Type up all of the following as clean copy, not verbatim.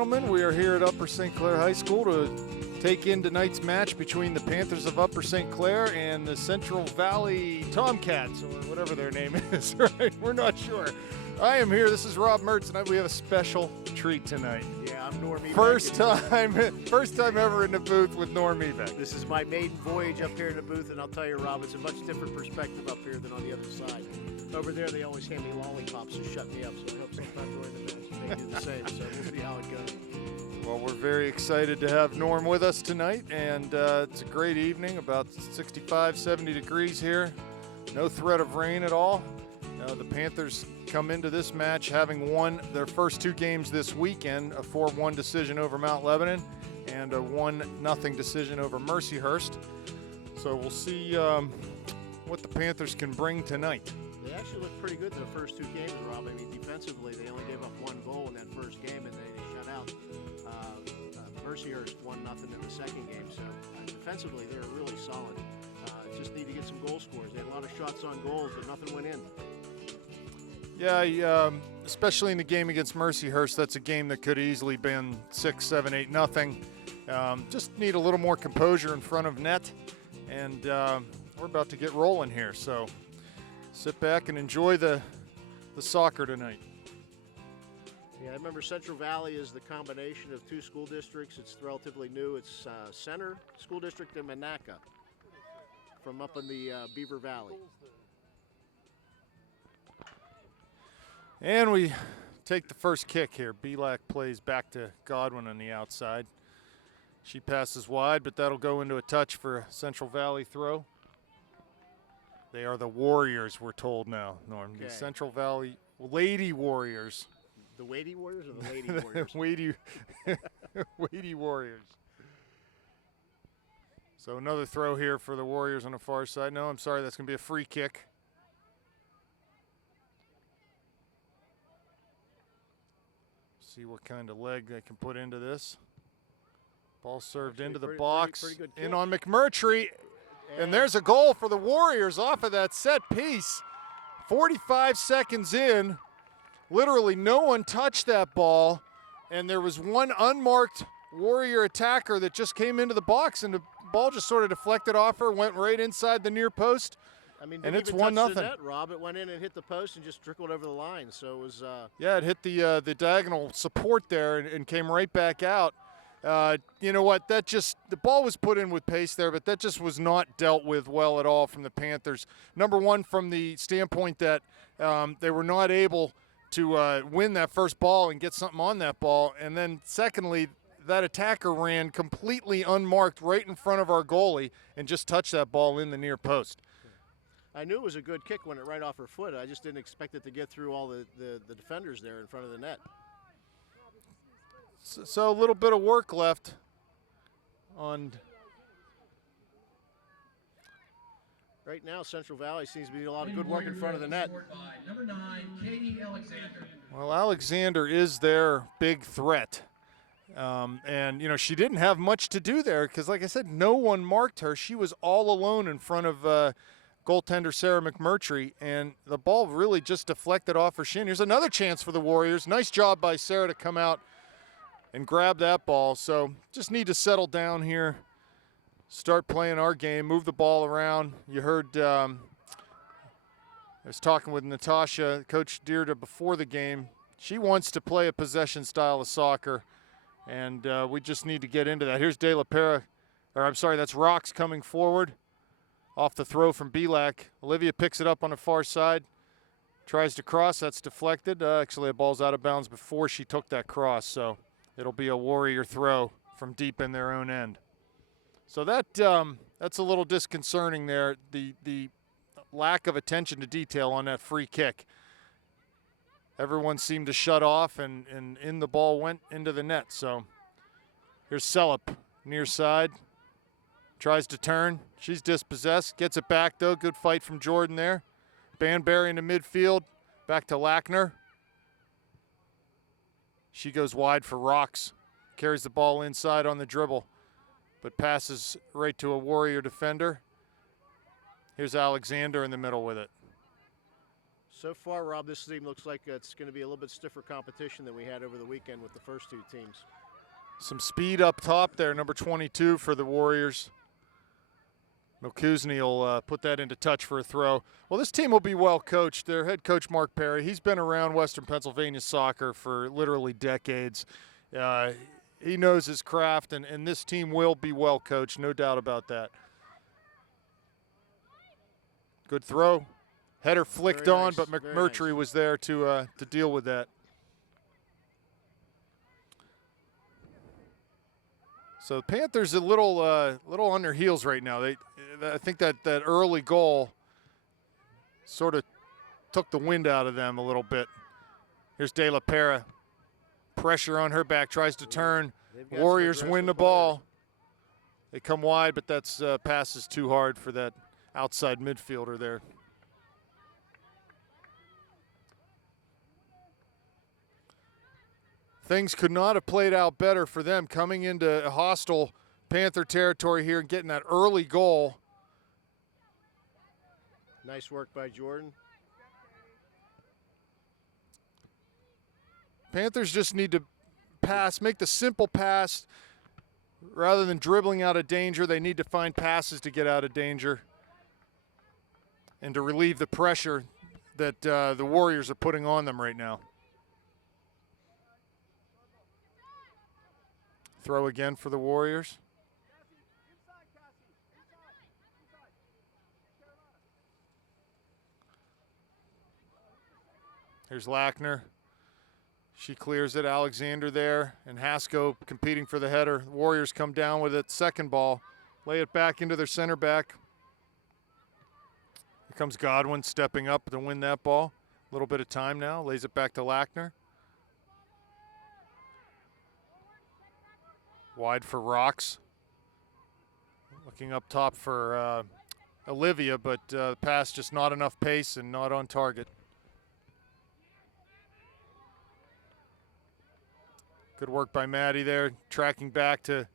gentlemen, we are here at Upper St. Clair High School to take in tonight's match between the Panthers of Upper St. Clair and the Central Valley Tomcats, or whatever their name is, right? We're not sure. I am here. This is Rob Mertz, and we have a special treat tonight. Yeah, I'm Norm Ebeck. First time ever in the booth with Norm Ebeck. This is my maiden voyage up here in the booth, and I'll tell you, Rob, it's a much different perspective up here than on the other side. Over there, they always hand me lollipops to shut me up, so I hope sometime during the match they do the same, so we'll see how it goes. Well, we're very excited to have Norm with us tonight, and it's a great evening, about 65, 70 degrees here. No threat of rain at all. The Panthers come into this match having won their first two games this weekend, a 4-1 decision over Mount Lebanon and a 1-0 decision over Mercyhurst. So we'll see what the Panthers can bring tonight. They actually looked pretty good in the first two games, Rob. I mean, defensively, they only gave up one goal in that first game, and they shut out Mercyhurst 1-0 in the second game. So defensively, they were really solid. Just need to get some goal scores. They had a lot of shots on goals, but nothing went in. Yeah, especially in the game against Mercyhurst, that's a game that could easily been 6, 7, 8-0. Just need a little more composure in front of net, and we're about to get rolling here. So sit back and enjoy the soccer tonight. Yeah, I remember Central Valley is the combination of two school districts. It's relatively new. It's Center School District and Monaca from up in the Beaver Valley. And we take the first kick here. Belak plays back to Godwin on the outside. She passes wide, but that'll go into a touch for a Central Valley throw. They are the Warriors, we're told now, Norm. Okay. The Central Valley Lady Warriors. The Weighty Warriors or the Lady Warriors? Weighty Warriors. So another throw here for the Warriors on the far side. No, I'm sorry, that's going to be a free kick. See what kind of leg they can put into this. Ball served into the box. Pretty good in kick. on McMurtry. And there's a goal for the Warriors off of that set piece. 45 seconds in. Literally no one touched that ball. And there was one unmarked Warrior attacker that just came into the box, and the ball just sort of deflected off her, went right inside the near post. I mean, and didn't it's even touch 1-0. the net, Rob. It went in and hit the post and just trickled over the line. So it was. Yeah, it hit the diagonal support there and came right back out. You know what? The ball was put in with pace there, but that just was not dealt with well at all from the Panthers. Number one, from the standpoint that they were not able to win that first ball and get something on that ball, and then secondly, that attacker ran completely unmarked right in front of our goalie and just touched that ball in the near post. I knew it was a good kick when it right off her foot. I just didn't expect it to get through all the defenders there in front of the net. So a little bit of work left on. Right now, Central Valley seems to be a lot of good work in front of the net. Number 9, Katie Alexander. Well, Alexander is their big threat. And, she didn't have much to do there because, like I said, no one marked her. She was all alone in front of goaltender Sarah McMurtry, and the ball really just deflected off her shin. Here's another chance for the Warriors. Nice job by Sarah to come out and grab that ball. So just need to settle down here, start playing our game, move the ball around. You heard I was talking with Natasha, Coach Deirdre, before the game. She wants to play a possession style of soccer, and we just need to get into that. Here's that's Rocks coming forward off the throw from Belak. Olivia picks it up on the far side, tries to cross. That's deflected. Actually, the ball's out of bounds before she took that cross, so it'll be a Warrior throw from deep in their own end. So that's a little disconcerting there, the lack of attention to detail on that free kick. Everyone seemed to shut off, and in the ball went into the net. So here's Sellup, near side. Tries to turn. She's dispossessed. Gets it back, though. Good fight from Jordan there. Banbury into midfield. Back to Lackner. She goes wide for Rocks. Carries the ball inside on the dribble, but passes right to a Warrior defender. Here's Alexander in the middle with it. So far, Rob, this team looks like it's going to be a little bit stiffer competition than we had over the weekend with the first two teams. Some speed up top there, number 22 for the Warriors. Milkuzny will put that into touch for a throw. Well, this team will be well coached. Their head coach, Mark Perry, he's been around Western Pennsylvania soccer for literally decades. He knows his craft, and this team will be well coached, no doubt about that. Good throw. Header flicked Very on, nice, but very McMurtry nice. was there to deal with that. So the Panthers a little on their heels right now. I think that early goal sort of took the wind out of them a little bit. Here's De La Pera. Pressure on her back, tries to turn. They've got some Warriors win the aggressive ball. players. They come wide, but that's passes too hard for that outside midfielder there. Things could not have played out better for them coming into a hostile Panther territory here and getting that early goal. Nice work by Jordan. Panthers just need to pass, make the simple pass rather than dribbling out of danger. They need to find passes to get out of danger and to relieve the pressure that the Warriors are putting on them right now. Throw again for the Warriors. Here's Lackner. She clears it. Alexander there, and Hasko competing for the header. The Warriors come down with it. Second ball. Lay it back into their center back. Here comes Godwin stepping up to win that ball. A little bit of time now. Lays it back to Lackner. Wide for Rocks. Looking up top for Olivia, but pass just not enough pace and not on target. Good work by Maddie there, tracking back to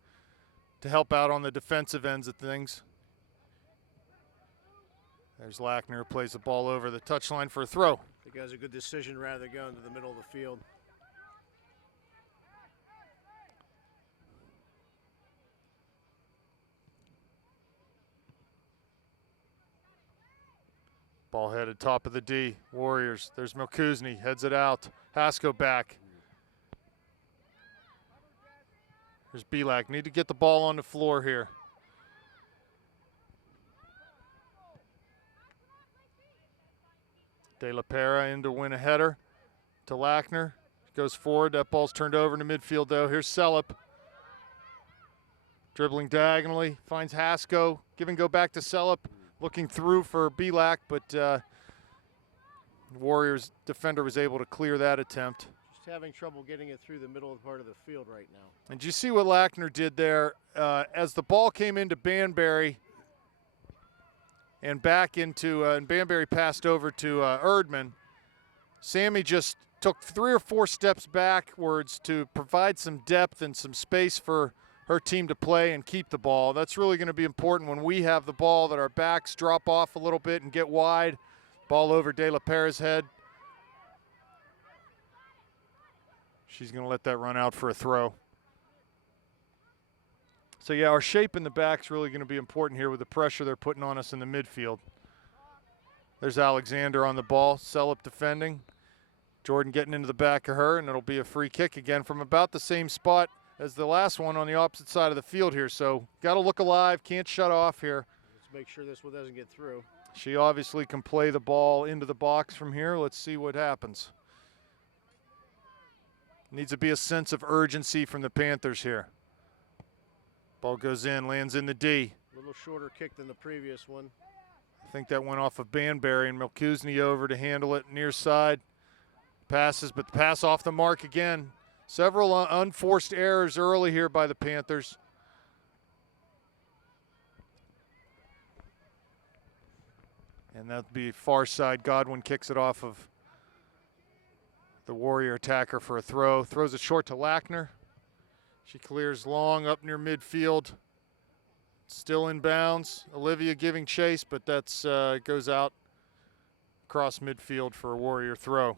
help out on the defensive ends of things. There's Lackner who plays the ball over the touchline for a throw. I think that was a good decision rather than going to the middle of the field. Ball headed top of the D. Warriors. There's Milkuzny. Heads it out. Hasko back. There's Belak. Need to get the ball on the floor here. De La Pera in to win a header to Lackner. Goes forward. That ball's turned over into midfield, though. Here's Celup. Dribbling diagonally. Finds Hasko. Give and go back to Celup. Looking through for Belak, but Warriors defender was able to clear that attempt. Just having trouble getting it through the middle part of the field right now. And you see what Lackner did there? As the ball came into Banbury and back into, and Banbury passed over to Erdman, Sammy just took 3 or 4 steps backwards to provide some depth and some space for her team to play and keep the ball. That's really going to be important when we have the ball, that our backs drop off a little bit and get wide. Ball over De La Pera's head. She's going to let that run out for a throw. So, yeah, our shape in the back's really going to be important here with the pressure they're putting on us in the midfield. There's Alexander on the ball, Celup defending. Jordan getting into the back of her, and it'll be a free kick again from about the same spot as the last one on the opposite side of the field here. So got to look alive, can't shut off here. Let's make sure this one doesn't get through. She obviously can play the ball into the box from here. Let's see what happens. Needs to be a sense of urgency from the Panthers here. Ball goes in, lands in the D. A little shorter kick than the previous one. I think that went off of Banbury, and Milkuzny over to handle it near side. Passes, but the pass off the mark again. Several unforced errors early here by the Panthers. And that'll be far side. Godwin kicks it off of the Warrior attacker for a throw. Throws it short to Lackner. She clears long up near midfield. Still in bounds. Olivia giving chase, but that's goes out across midfield for a Warrior throw.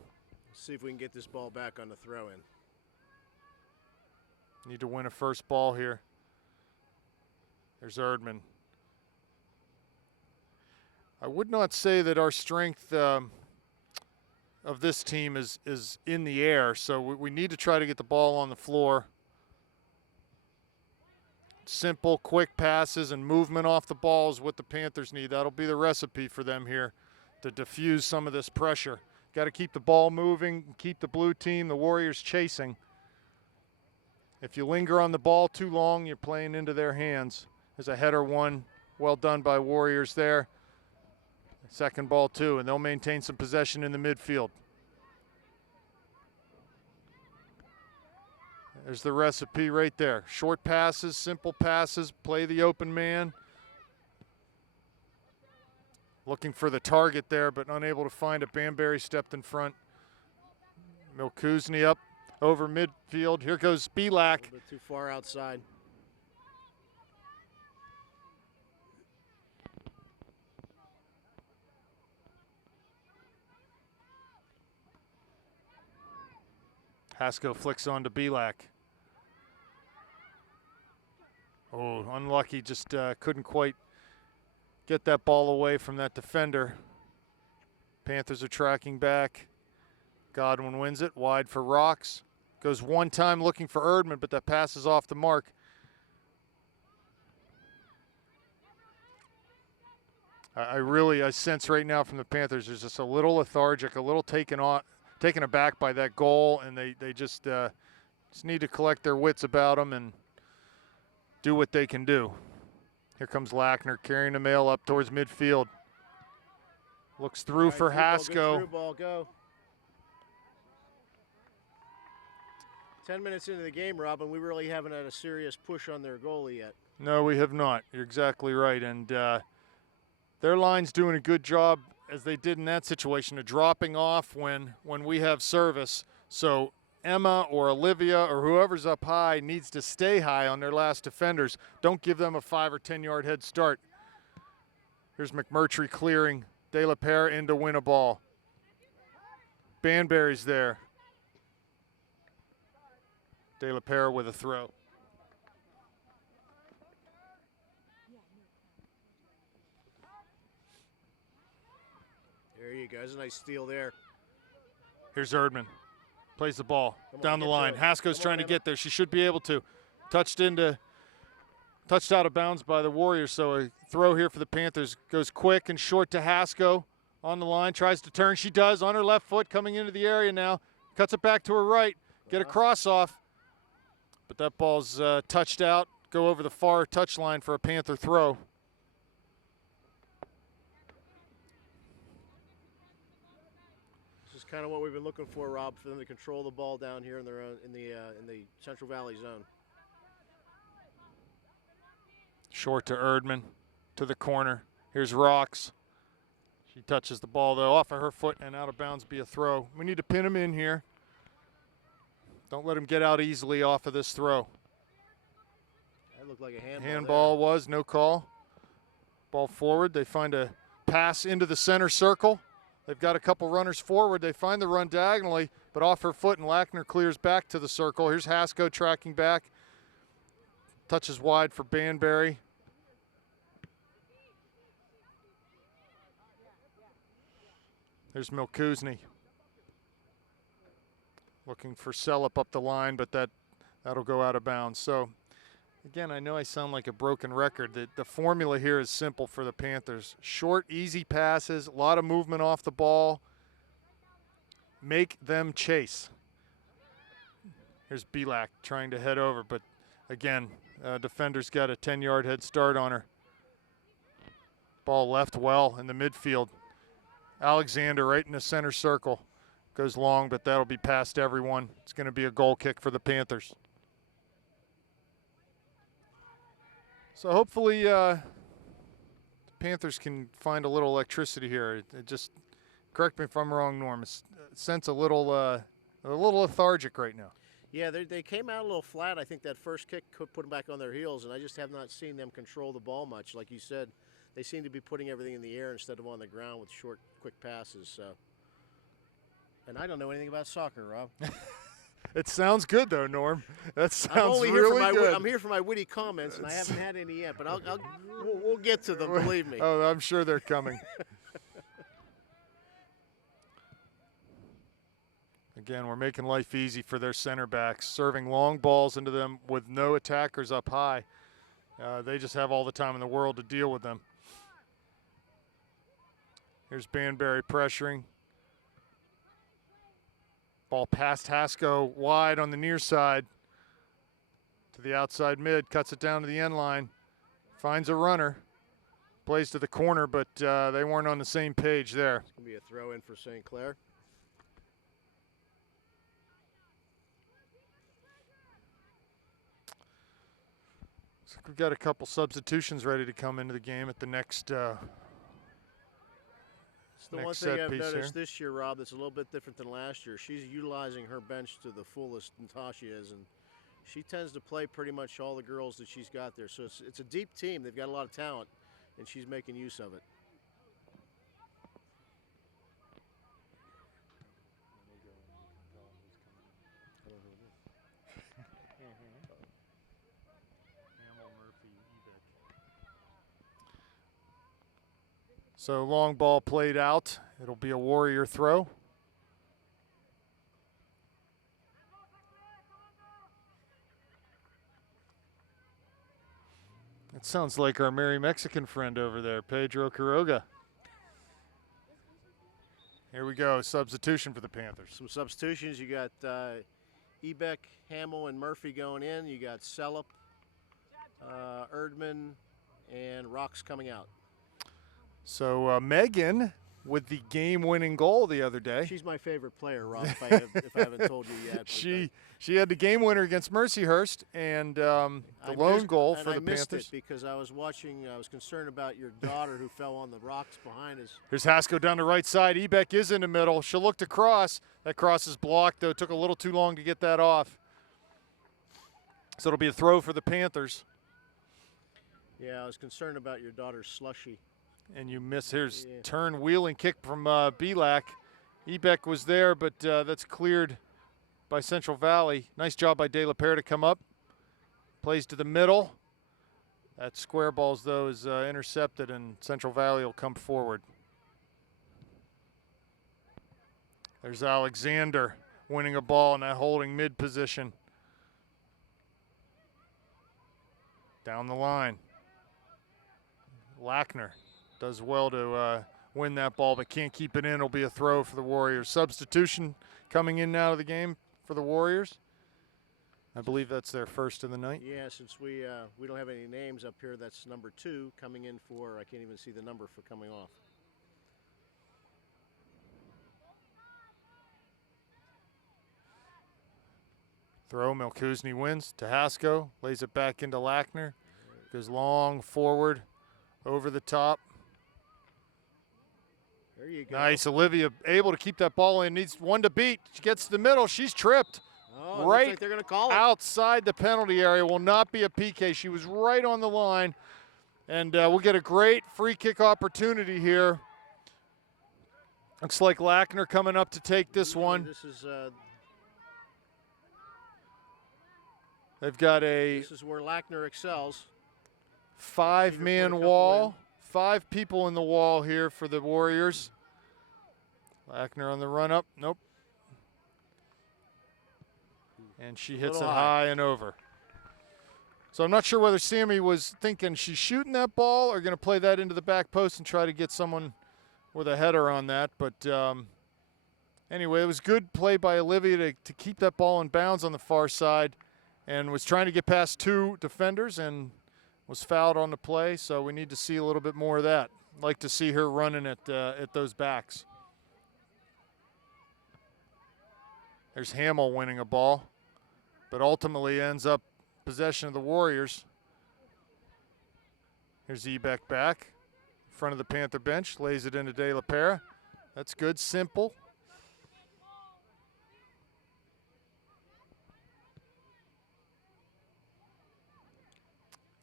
See if we can get this ball back on the throw-in. Need to win a first ball here. There's Erdman. I would not say that our strength of this team is in the air, so we need to try to get the ball on the floor. Simple, quick passes and movement off the ball is what the Panthers need. That'll be the recipe for them here to diffuse some of this pressure. Got to keep the ball moving, keep the blue team, the Warriors chasing. If you linger on the ball too long, you're playing into their hands. There's a header one, well done by Warriors there. Second ball too, and they'll maintain some possession in the midfield. There's the recipe right there. Short passes, simple passes, play the open man. Looking for the target there, but unable to find it. Banbury stepped in front. Milkuzny up over midfield. Here goes Belak. A little bit too far outside. Hasko flicks on to Belak. Oh, unlucky, just couldn't quite get that ball away from that defender. Panthers are tracking back. Godwin wins it, wide for Rocks. Goes one time looking for Erdman, but that pass is off the mark. I sense right now from the Panthers, there's just a little lethargic, a little taken aback by that goal, and they just need to collect their wits about them and do what they can do. Here comes Lackner carrying the mail up towards midfield. Looks through for Hasko. Through ball, go. 10 minutes into the game, Robin, we really haven't had a serious push on their goalie yet. No, we have not. You're exactly right. And their line's doing a good job, as they did in that situation, of dropping off when we have service. So Emma or Olivia or whoever's up high needs to stay high on their last defenders. Don't give them a 5 or 10 yard head start. Here's McMurtry clearing. De La Pere in to win a ball. Banbury's there. De La Pere with a throw. There you go. There's a nice steal there. Here's Erdman. Plays the ball down the line. Hasko's trying to get there. She should be able to. Touched out of bounds by the Warriors, so a throw here for the Panthers. Goes quick and short to Hasko. On the line, tries to turn. She does on her left foot, coming into the area now. Cuts it back to her right. Get a cross off. But that ball's touched out. Go over the far touch line for a Panther throw. This is kind of what we've been looking for, Rob, for them to control the ball down here in their own, in the Central Valley zone. Short to Erdman, to the corner. Here's Rocks. She touches the ball, though, off of her foot and out of bounds, be a throw. We need to pin him in here. Don't let him get out easily off of this throw. That looked like a handball. Handball was, no call. Ball forward. They find a pass into the center circle. They've got a couple runners forward. They find the run diagonally, but off her foot, and Lackner clears back to the circle. Here's Hasko tracking back. Touches wide for Banbury. There's Milkuzny. Looking for Sellup up the line, but that'll go out of bounds. So, again, I know I sound like a broken record. The formula here is simple for the Panthers. Short, easy passes, a lot of movement off the ball. Make them chase. Here's Belak trying to head over, but again, defender's got a 10-yard head start on her. Ball left well in the midfield. Alexander right in the center circle. Goes long, but that'll be past everyone. It's going to be a goal kick for the Panthers. So hopefully the Panthers can find a little electricity here. It just, correct me if I'm wrong, Norm, sense a little lethargic right now. Yeah, they came out a little flat. I think that first kick could put them back on their heels, and I just have not seen them control the ball much. Like you said, they seem to be putting everything in the air instead of on the ground with short, quick passes. So, and I don't know anything about soccer, Rob. It sounds good though, Norm. That I'm sounds only here really for my good. I'm here for my witty comments, and I haven't had any yet. But we'll get to them. Believe me. Oh, I'm sure they're coming. Again, we're making life easy for their center backs, serving long balls into them with no attackers up high. They just have all the time in the world to deal with them. Here's Banbury pressuring. Ball past Hasko, wide on the near side to the outside mid, cuts it down to the end line, finds a runner, plays to the corner, but they weren't on the same page there. It's going to be a throw in for St. Clair. So we've got a couple substitutions ready to come into the game at the next It's the one next thing set I've piece noticed here. this year, Rob, that's a little bit different than last year. She's utilizing her bench to the fullest, Natasha is, and she tends to play pretty much all the girls that she's got there. So it's a deep team. They've got a lot of talent, and she's making use of it. So long ball played out. It'll be a Warrior throw. That sounds like our merry Mexican friend over there, Pedro Quiroga. Here we go, substitution for the Panthers. Some substitutions. You got Ebeck, Hamill, and Murphy going in. You got Sellup, Erdman, and Rocks coming out. So Megan with the game-winning goal the other day. She's my favorite player, Rob, if I haven't told you yet. but, She had the game winner against Mercyhurst and the lone goal for the I missed Panthers. it because I was watching. I was concerned about your daughter who fell on the rocks behind us. Here's Hasko down the right side. Ebeck is in the middle. She'll look to cross. That cross is blocked, though. It took a little too long to get that off. So it'll be a throw for the Panthers. Yeah, I was concerned about your daughter's slushy. And you miss. Here's Yeah. turn, wheeling kick from Belak. Ebeck was there, but that's cleared by Central Valley. Nice job by De La Pere to come up. Plays to the middle. That square balls, though, is intercepted, and Central Valley will come forward. There's Alexander winning a ball in that holding mid position. Down the line. Lackner does well to win that ball, but can't keep it in. It'll be a throw for the Warriors. Substitution coming in now of the game for the Warriors. I believe that's their first of the night. Yeah, since we don't have any names up here, that's number 2 coming in for. I can't even see the number for coming off. Throw, Milkuzny wins to Hasko, lays it back into Lackner. Goes long forward, over the top. There you go. Nice, Olivia able to keep that ball in. Needs one to beat. She gets to the middle. She's tripped. Oh, it right looks like they're going to call it. outside the penalty area. Will not be a PK. She was right on the line. And we'll get a great free kick opportunity here. Looks like Lackner coming up to take this one. This is They've got a where Lackner excels. five-man Couple wall. 5 people in the wall here for the Warriors. Lackner on the run up. Nope. And she hits it Little high high. and over. So I'm not sure whether Sammy was thinking she's shooting that ball or going to play that into the back post and try to get someone with a header on that. But anyway, it was good play by Olivia to keep that ball in bounds on the far side and was trying to get past 2 defenders and was fouled on the play. So we need to see a little bit more of that. Like to see her running at those backs. There's Hamill winning a ball, but ultimately ends up possession of the Warriors. Here's Ebeck back, in front of the Panther bench, lays it into De La Pere. That's good, simple.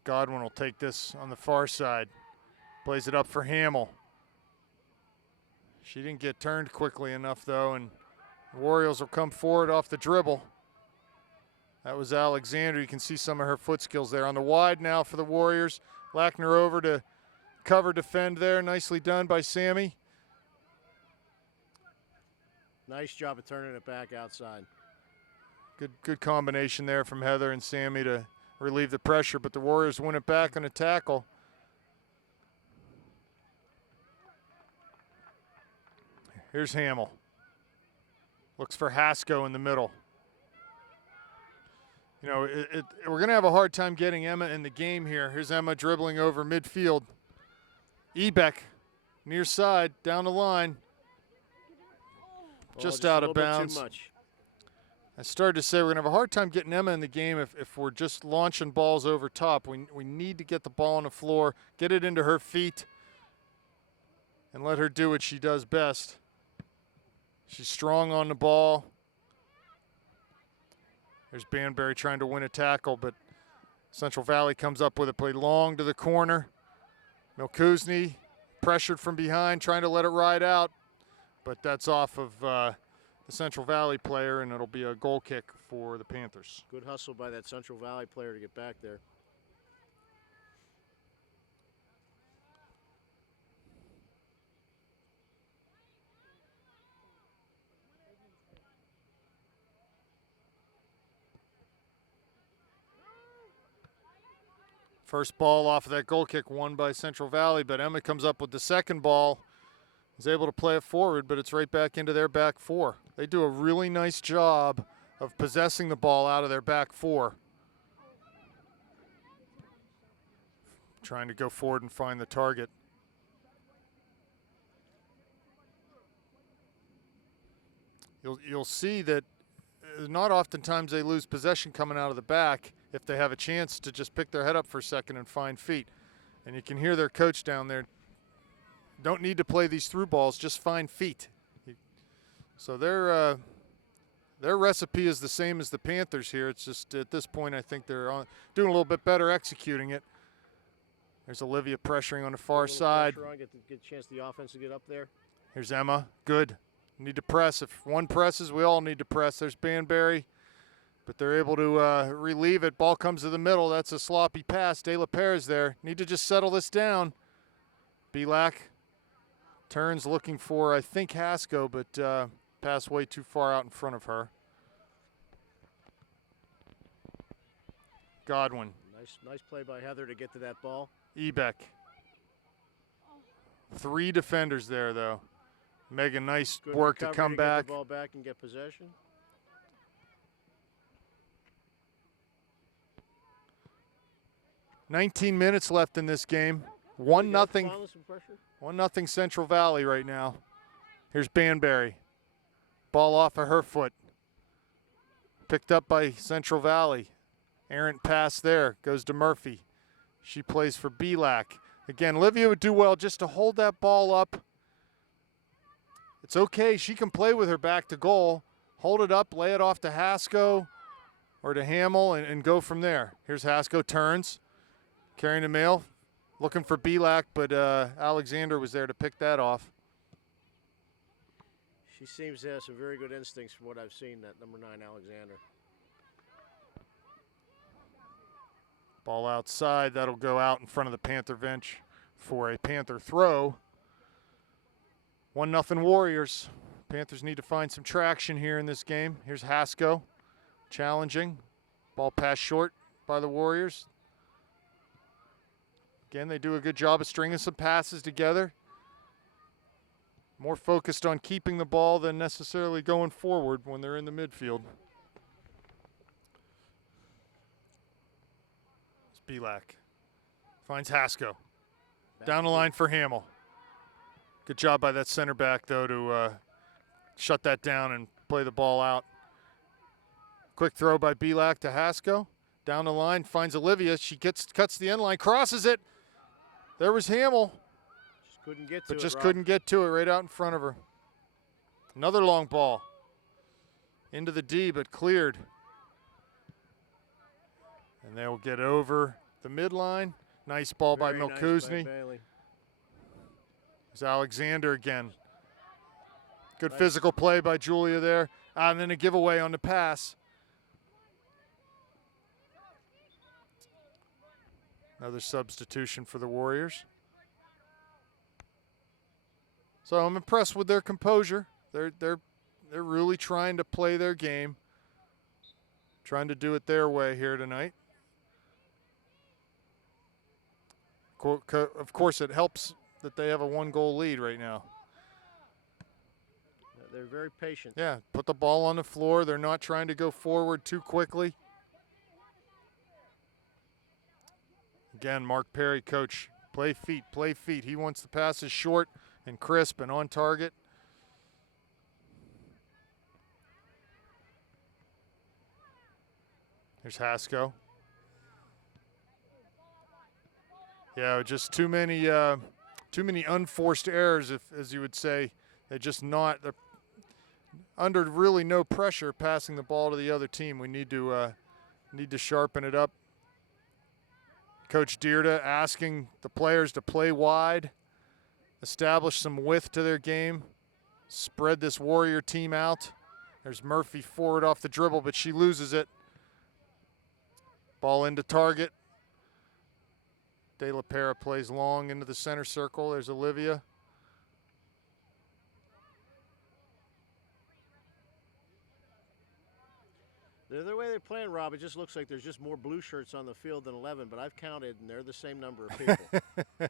Godwin will take this on the far side. Plays it up for Hamill. She didn't get turned quickly enough, though, and the Warriors will come forward off the dribble. That was Alexander. You can see some of her foot skills there. On the wide now for the Warriors. Lackner over to cover defend there. Nicely done by Sammy. Nice job of turning it back outside. Good combination there from Heather and Sammy to relieve the pressure, but the Warriors win it back on a tackle. Here's Hamill. Looks for Hasko in the middle. You know, we're going to have a hard time getting Emma in the game here. Here's Emma dribbling over midfield. Ebeck, near side, down the line. Just out of bounds. Too much. I started to say we're going to have a hard time getting Emma in the game if we're just launching balls over top. We need to get the ball on the floor, get it into her feet, and let her do what she does best. She's strong on the ball. There's Banbury trying to win a tackle, but Central Valley comes up with it. Play long to the corner. Milkuzni pressured from behind, trying to let it ride out, but that's off of the Central Valley player, and it'll be a goal kick for the Panthers. Good hustle by that Central Valley player to get back there. First ball off of that goal kick won by Central Valley, but Emma comes up with the second ball. Is able to play it forward, but it's right back into their back four. They do a really nice job of possessing the ball out of their back four. Trying to go forward and find the target. You'll see that not oftentimes they lose possession coming out of the back if they have a chance to just pick their head up for a second and find feet. And you can hear their coach down there. Don't need to play these through balls, just find feet. So their recipe is the same as the Panthers here. It's just at this point I think they're doing a little bit better executing it. There's Olivia pressuring on the far side. Get a chance the offense to get up there. Here's Emma. Good. Need to press. If one presses, we all need to press. There's Banbury, but they're able to relieve it. Ball comes to the middle. That's a sloppy pass. De La Perez there. Need to just settle this down. Belak turns looking for, I think, Hasko, but pass way too far out in front of her. Godwin. Nice play by Heather to get to that ball. Ebeck. 3 defenders there, though. Megan, nice Good work to recovery come get back. the ball back and get possession. "19 minutes left in this game. 1-0. Following some pressure. 1-0 Central Valley right now. Here's Banbury. Ball off of her foot. Picked up by Central Valley. Errant pass there. Goes to Murphy. She plays for Belak. Again, Livia would do well just to hold that ball up. It's okay. She can play with her back to goal. Hold it up, lay it off to Hasko or to Hamill, and go from there. Here's Hasko, turns. Carrying the mail. Looking for Belak, but Alexander was there to pick that off. She seems to have some very good instincts from what I've seen, that number 9, Alexander. Ball outside. That'll go out in front of the Panther bench for a Panther throw. 1-0 Warriors. Panthers need to find some traction here in this game. Here's Hasko challenging. Ball passed short by the Warriors. Again, they do a good job of stringing some passes together. More focused on keeping the ball than necessarily going forward when they're in the midfield. Belak finds Hasko. Down the line for Hamill. Good job by that center back, though, to shut that down and play the ball out. Quick throw by Belak to Hasko. Down the line, finds Olivia. She cuts the end line, crosses it. There was Hamill. Just couldn't get to but it, just Rob. couldn't get to it right out in front of her. Another long ball. Into the D, but cleared. And they'll get over the midline. Nice ball by Very nice Milkuzni. Bailey. There's Alexander again. Good physical play by Julia there. And then a giveaway on the pass. Another substitution for the Warriors. So I'm impressed with their composure. They're really trying to play their game. Trying to do it their way here tonight. Of course, it helps that they have a 1-goal lead right now. They're very patient. Yeah, put the ball on the floor. They're not trying to go forward too quickly. Again, Mark Perry, coach, play feet, play feet. He wants the passes short and crisp and on target. Here's Hasko. Yeah, just too many unforced errors, as you would say. They're under really no pressure passing the ball to the other team. We need to sharpen it up. Coach Dierda asking the players to play wide, establish some width to their game, spread this Warrior team out. There's Murphy forward off the dribble, but she loses it. Ball into target. De La Pera plays long into the center circle. There's Olivia. The way they're playing, Rob, it just looks like there's just more blue shirts on the field than 11, but I've counted, and they're the same number of people.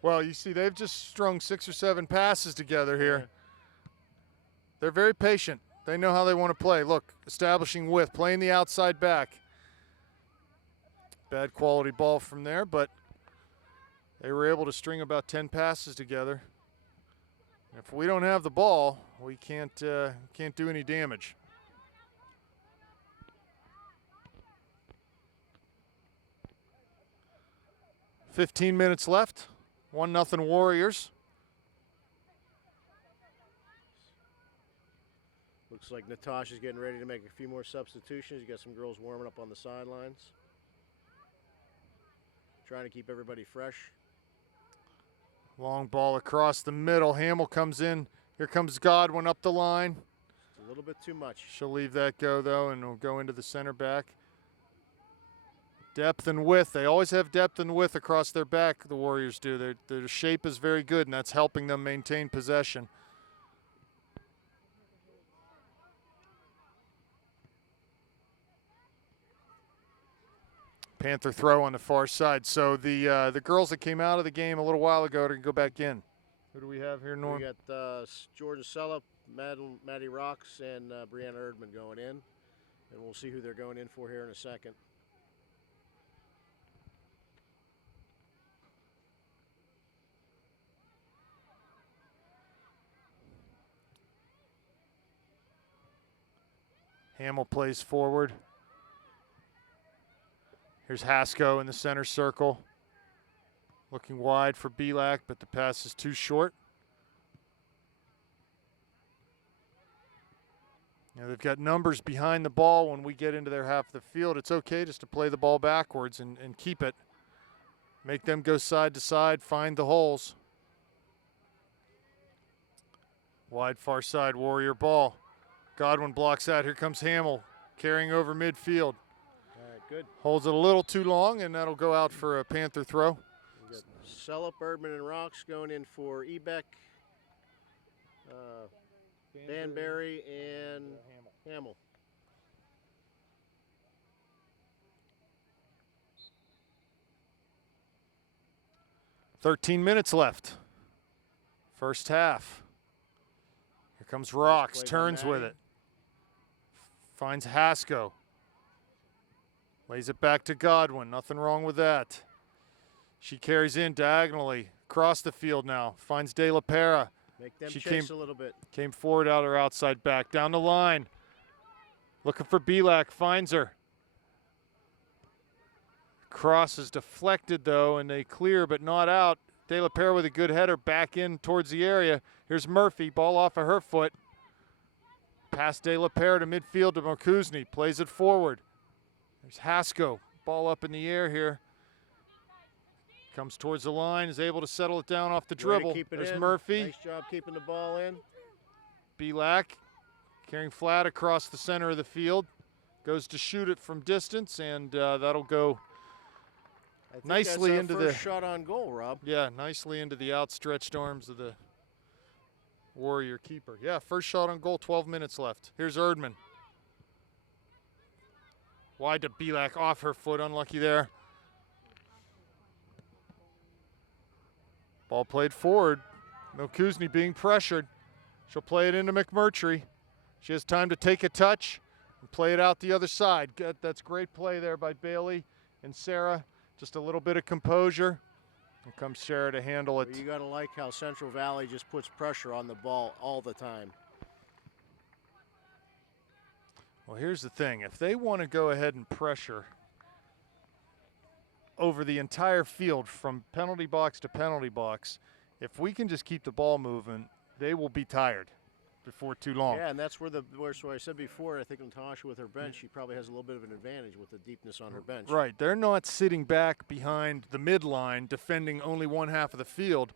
Well, you see, they've just strung 6 or 7 passes together here. Yeah. They're very patient. They know how they want to play. Look, establishing width, playing the outside back. Bad quality ball from there, but they were able to string about 10 passes together. If we don't have the ball, we can't do any damage. "15 minutes left. 1-0 Warriors. Looks like Natasha's getting ready to make a few more substitutions. You got some girls warming up on the sidelines. Trying to keep everybody fresh. Long ball across the middle. Hamill comes in. Here comes Godwin up the line. It's a little bit too much. She'll leave that go, though, and will go into the center back. Depth and width. They always have depth and width across their back, the Warriors do. Their shape is very good, and that's helping them maintain possession. Panther throw on the far side. So the girls that came out of the game a little while ago are going to go back in. Who do we have here, Norm? We got Jordan Sellup, Maddie Rocks, and Brianna Erdman going in. And we'll see who they're going in for here in a second. Hamill plays forward. Here's Hasko in the center circle. Looking wide for Belak, but the pass is too short. Now they've got numbers behind the ball when we get into their half of the field. It's okay just to play the ball backwards and keep it. Make them go side to side, find the holes. Wide far side, Warrior ball. Godwin blocks out. Here comes Hamill carrying over midfield. All right, good. Holds it a little too long, and that'll go out for a Panther throw. We got Sellup, Erdman, and Rocks going in for Ebeck, Banbury, and Hamill. "13 minutes left. First half. Here comes Rocks, play by turns with Maddie. it. Finds Hasko. Lays it back to Godwin. Nothing wrong with that. She carries in diagonally across the field now. Finds De La Pera. Make them She chase came- a little bit. Came forward out her outside back. Down the line. Looking for Belak. Finds her. Cross is deflected, though, and they clear, but not out. De La Pera with a good header back in towards the area. Here's Murphy. Ball off of her foot. Past De La Pera to midfield to Mokuzni. Plays it forward. There's Hasko. Ball up in the air here. Comes towards the line, is able to settle it down off the Way to dribble. keep it There's in. Murphy. Nice job keeping the ball in. Belak carrying flat across the center of the field. Goes to shoot it from distance, and that'll go I think nicely that's into our the first shot on goal, Rob. nicely into the outstretched arms of the Warrior keeper. Yeah, first shot on goal, 12 minutes left. Here's Erdman. Wide to Belak, off her foot, unlucky there. Ball played forward. Milkuzny being pressured. She'll play it into McMurtry. She has time to take a touch and play it out the other side. Good. That's great play there by Bailey and Sarah. Just a little bit of composure. Here comes Sarah to handle it. You got to like how Central Valley just puts pressure on the ball all the time. Well, here's the thing. If they want to go ahead and pressure over the entire field from penalty box to penalty box, if we can just keep the ball moving, they will be tired before too long. Yeah, and that's where so I said before, I think Natasha with her bench, she probably has a little bit of an advantage with the deepness on her bench. Right. They're not sitting back behind the midline defending only one half of the field.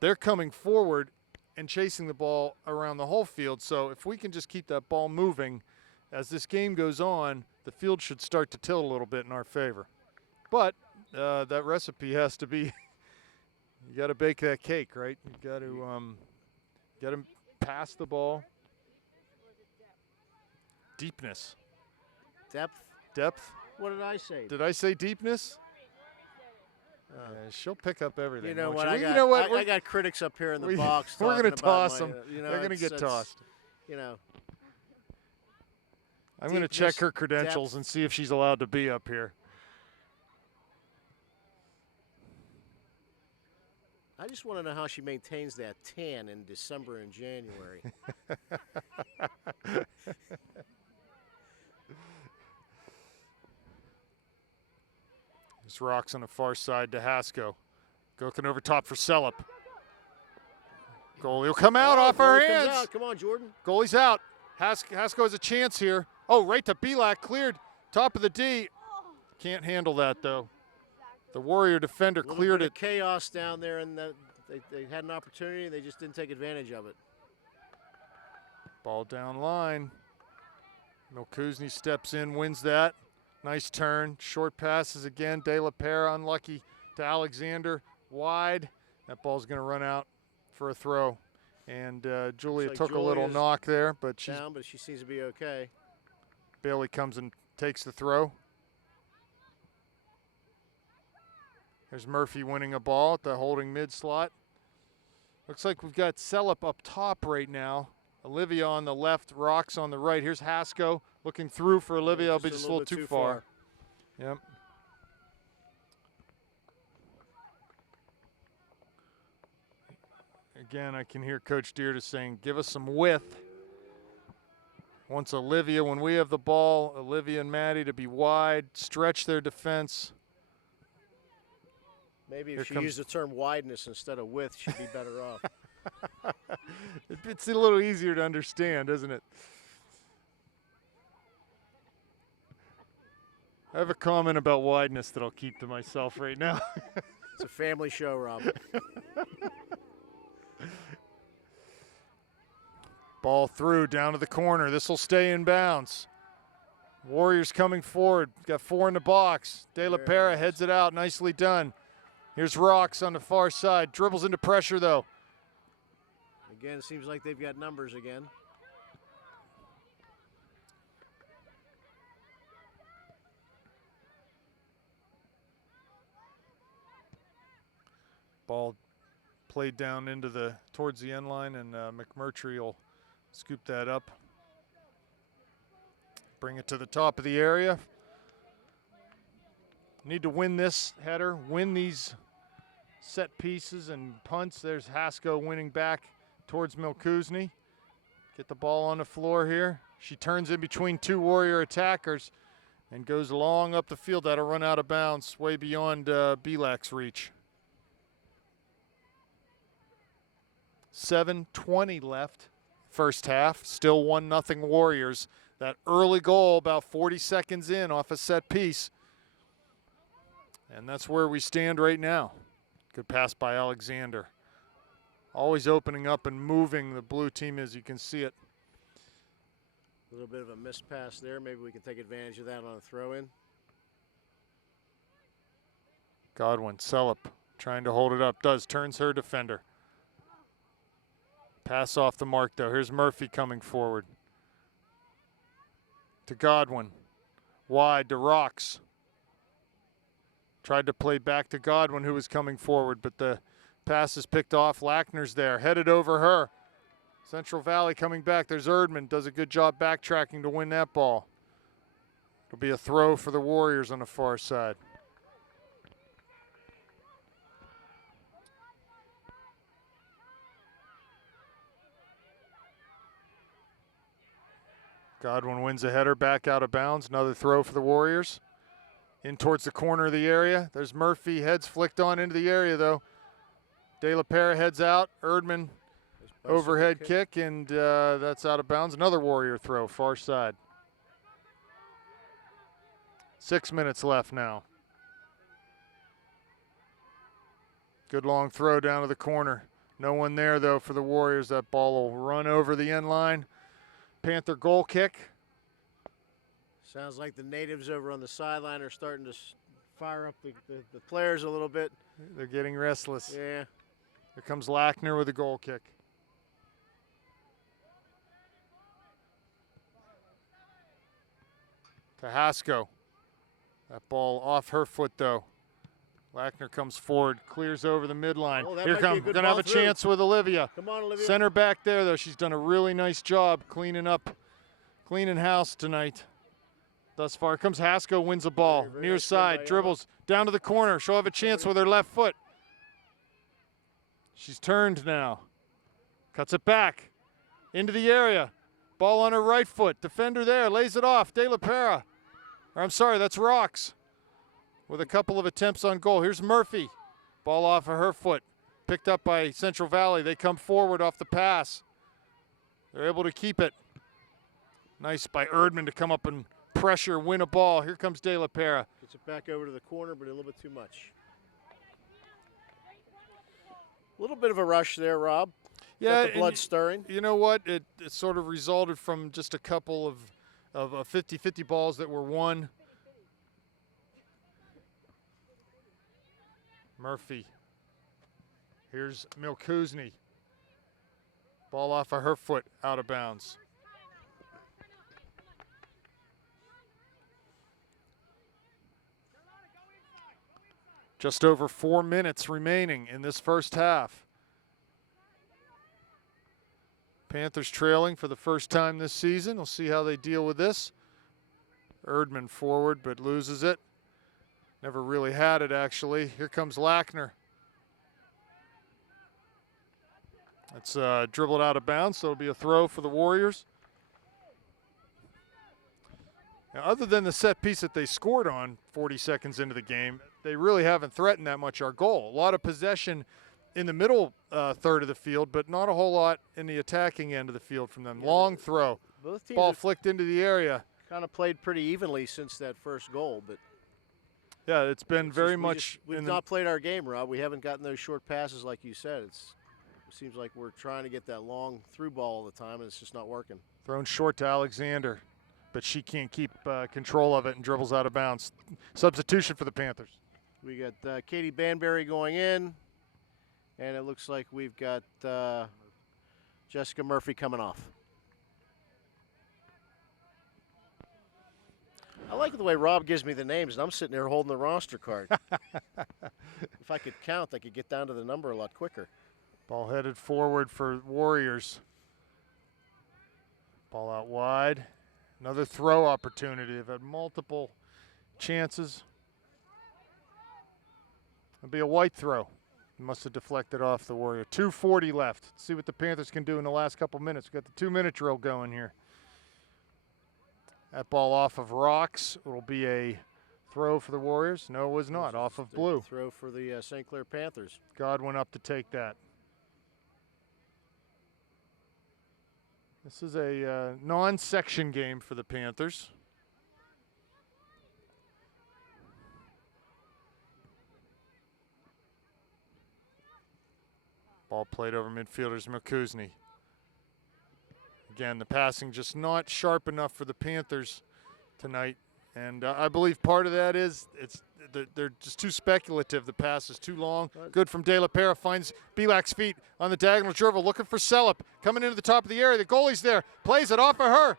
They're coming forward and chasing the ball around the whole field. So if we can just keep that ball moving as this game goes on, the field should start to tilt a little bit in our favor. But that recipe has to be you got to bake that cake, right? You got to pass the ball. Deepness. Depth. What did I say? Did I say deepness? She'll pick up everything. You know won't what? she? I got critics up here in the box. We're going to toss them. You know, They're going to get tossed. You know. I'm going to check her credentials and see if she's allowed to be up here. I just want to know how she maintains that tan in December and January. There's rocks on the far side to Hasko. Gokin over top for Celup. Goalie will come out off our goalie comes hands. out. Come on, Jordan. Goalie's out. Hasko has a chance here. Oh, right to Belak, cleared. Top of the D. Can't handle that, though. The Warrior defender cleared it. Chaos down there, and they had an opportunity. They just didn't take advantage of it. Ball down line. Milkuzny steps in, wins that. Nice turn. Short passes again. De La Pera unlucky to Alexander. Wide. That ball's going to run out for a throw. And Julia took a little knock there, but she's down, but she seems to be okay. Bailey comes and takes the throw. There's Murphy winning a ball at the holding mid slot. Looks like we've got Celup up top right now. Olivia on the left, Rocks on the right. Here's Hasko looking through for Olivia, but just a little too far. Yep. Again, I can hear Coach Dierda saying, give us some width. Wants Olivia, when we have the ball, Olivia and Maddie to be wide, stretch their defense. Maybe if she used the term wideness instead of width, she'd be better off. It's a little easier to understand, isn't it? I have a comment about wideness that I'll keep to myself right now. It's a family show, Rob. Ball through, down to the corner. This will stay in bounds. Warriors coming forward. Got 4 in the box. De La Pera heads it out. Nicely done. Here's Rocks on the far side. Dribbles into pressure, though. Again, it seems like they've got numbers again. Ball played down into towards the end line, and McMurtry will scoop that up. Bring it to the top of the area. Need to win this header, win these set pieces and punts. There's Hasko winning back towards Milkuzny. Get the ball on the floor here. She turns in between 2 Warrior attackers and goes long up the field. That'll run out of bounds way beyond Belak's reach. 7:20 left, first half. Still 1-0 Warriors. That early goal about 40 seconds in off a set piece And that's where we stand right now. Good pass by Alexander. Always opening up and moving the blue team as you can see it. A little bit of a missed pass there. Maybe we can take advantage of that on a throw-in. Godwin, Celup trying to hold it up. Turns her defender. Pass off the mark though. Here's Murphy coming forward. To Godwin. Wide to Rocks. Tried to play back to Godwin who was coming forward, but the pass is picked off. Lackner's there, headed over her. Central Valley coming back. There's Erdman, does a good job backtracking to win that ball. It'll be a throw for the Warriors on the far side. Godwin wins a header back out of bounds. Another throw for the Warriors. In towards the corner of the area. There's Murphy, heads flicked on into the area though. De La Pera heads out. Erdman overhead kick, and that's out of bounds. Another Warrior throw, far side. 6 minutes left now. Good long throw down to the corner. No one there though for the Warriors. That ball will run over the end line. Panther goal kick. Sounds like the natives over on the sideline are starting to fire up the players a little bit. They're getting restless. Yeah. Here comes Lackner with a goal kick. To Hasko. That ball off her foot though. Lackner comes forward, clears over the midline. Oh, that Here might be a comes, good gonna have ball a through. chance with Olivia. Come on, Olivia. Center back there though. She's done a really nice job cleaning house tonight. Thus far, comes Hasko, wins the ball. Very Near nice side, play by dribbles down to the corner. She'll have a chance with her left foot. She's turned now. Cuts it back into the area. Ball on her right foot. Defender there, lays it off. De La Pera. Or I'm sorry, that's Rocks. With a couple of attempts on goal. Here's Murphy. Ball off of her foot. Picked up by Central Valley. They come forward off the pass. They're able to keep it. Nice by Erdman to come up and pressure, win a ball. Here comes De La Pera. Gets it back over to the corner, but a little bit too much. A little bit of a rush there, Rob. Yeah, Got the blood stirring. You know what? It sort of resulted from just a couple of 50-50 balls that were won. Murphy. Here's Milkuzni. Ball off of her foot, out of bounds. Just over 4 minutes remaining in this first half. Panthers trailing for the first time this season. We'll see how they deal with this. Erdman forward, but loses it. Never really had it, actually. Here comes Lackner. It's dribbled out of bounds, so it'll be a throw for the Warriors. Now, other than the set piece that they scored on 40 seconds into the game, they really haven't threatened that much our goal. A lot of possession in the middle third of the field, but not a whole lot in the attacking end of the field from them. Long throw. Both teams Ball have flicked into the area. kind of played pretty evenly since that first goal, but Yeah, it's been it's very just- much we've in the, not played our game, Rob. We haven't gotten those short passes like you said. It seems like we're trying to get that long through ball all the time, and it's just not working. thrown short to Alexander, but she can't keep control of it and dribbles out of bounds. Substitution for the Panthers. We got Katie Banbury going in, and it looks like we've got Jessica Murphy coming off. I like the way Rob gives me the names, and I'm sitting there holding the roster card. If I could count, I could get down to the number a lot quicker. Ball headed forward for Warriors. Ball out wide. Another throw opportunity. They've had multiple chances. It'll be a white throw. Must have deflected off the Warrior. 2:40 left. Let's see what the Panthers can do in the last couple minutes. We've got the 2-minute drill going here. That ball off of Rocks. It'll be a throw for the Warriors. No, it was not. Off of Blue. Throw for the St. Clair Panthers. Godwin up to take that. This is a non-section game for the Panthers. Ball played over midfielders Milkuzni. Again, the passing just not sharp enough for the Panthers tonight. And I believe part of that is they're just too speculative. The pass is too long. Good from De La Pera, finds Bilak's feet on the diagonal dribble, looking for Celup. Coming into the top of the area, the goalie's there, plays it off of her.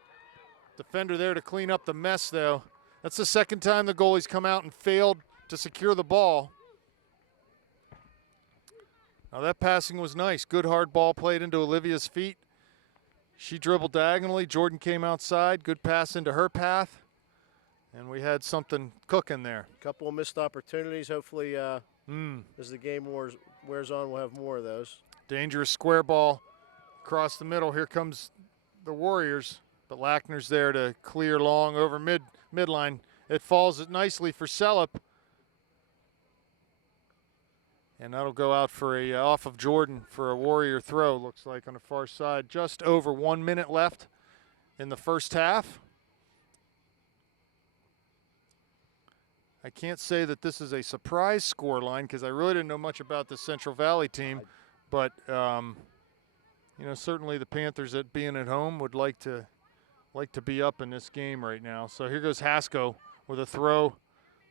Defender there to clean up the mess, though. That's the second time the goalie's come out and failed to secure the ball. Now that passing was nice. Good hard ball played into Olivia's feet. She dribbled diagonally. Jordan came outside. Good pass into her path. And we had something cooking there. A couple of missed opportunities. Hopefully, as the game wears on, we'll have more of those. Dangerous square ball across the middle. Here comes the Warriors. But Lackner's there to clear long over midline. It falls nicely for Celup. And that'll go out for a off of Jordan for a Warrior throw, looks like, on the far side. Just over 1 minute left in the first half. I can't say that this is a surprise score line because I really didn't know much about the Central Valley team. But, certainly the Panthers, at being at home, would like to be up in this game right now. So here goes Hasko with a throw,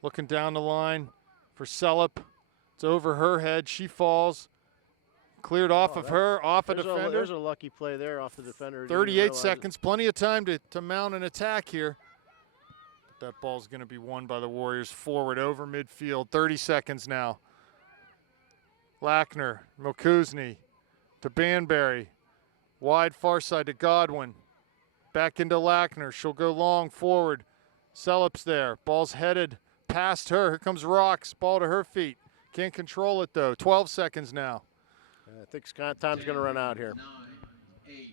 looking down the line for Celup. It's over her head. She falls. Cleared off of her, off a defender. There's a lucky play there off the defender. 38 seconds, plenty of time to mount an attack here. But that ball's going to be won by the Warriors forward over midfield. 30 seconds now. Lackner, Milkuzni to Banbury. Wide far side to Godwin. Back into Lackner. She'll go long forward. Celup's there. Ball's headed past her. Here comes Rocks. Ball to her feet. Can't control it, though. 12 seconds now. I think time's going to run out here. 9, 8,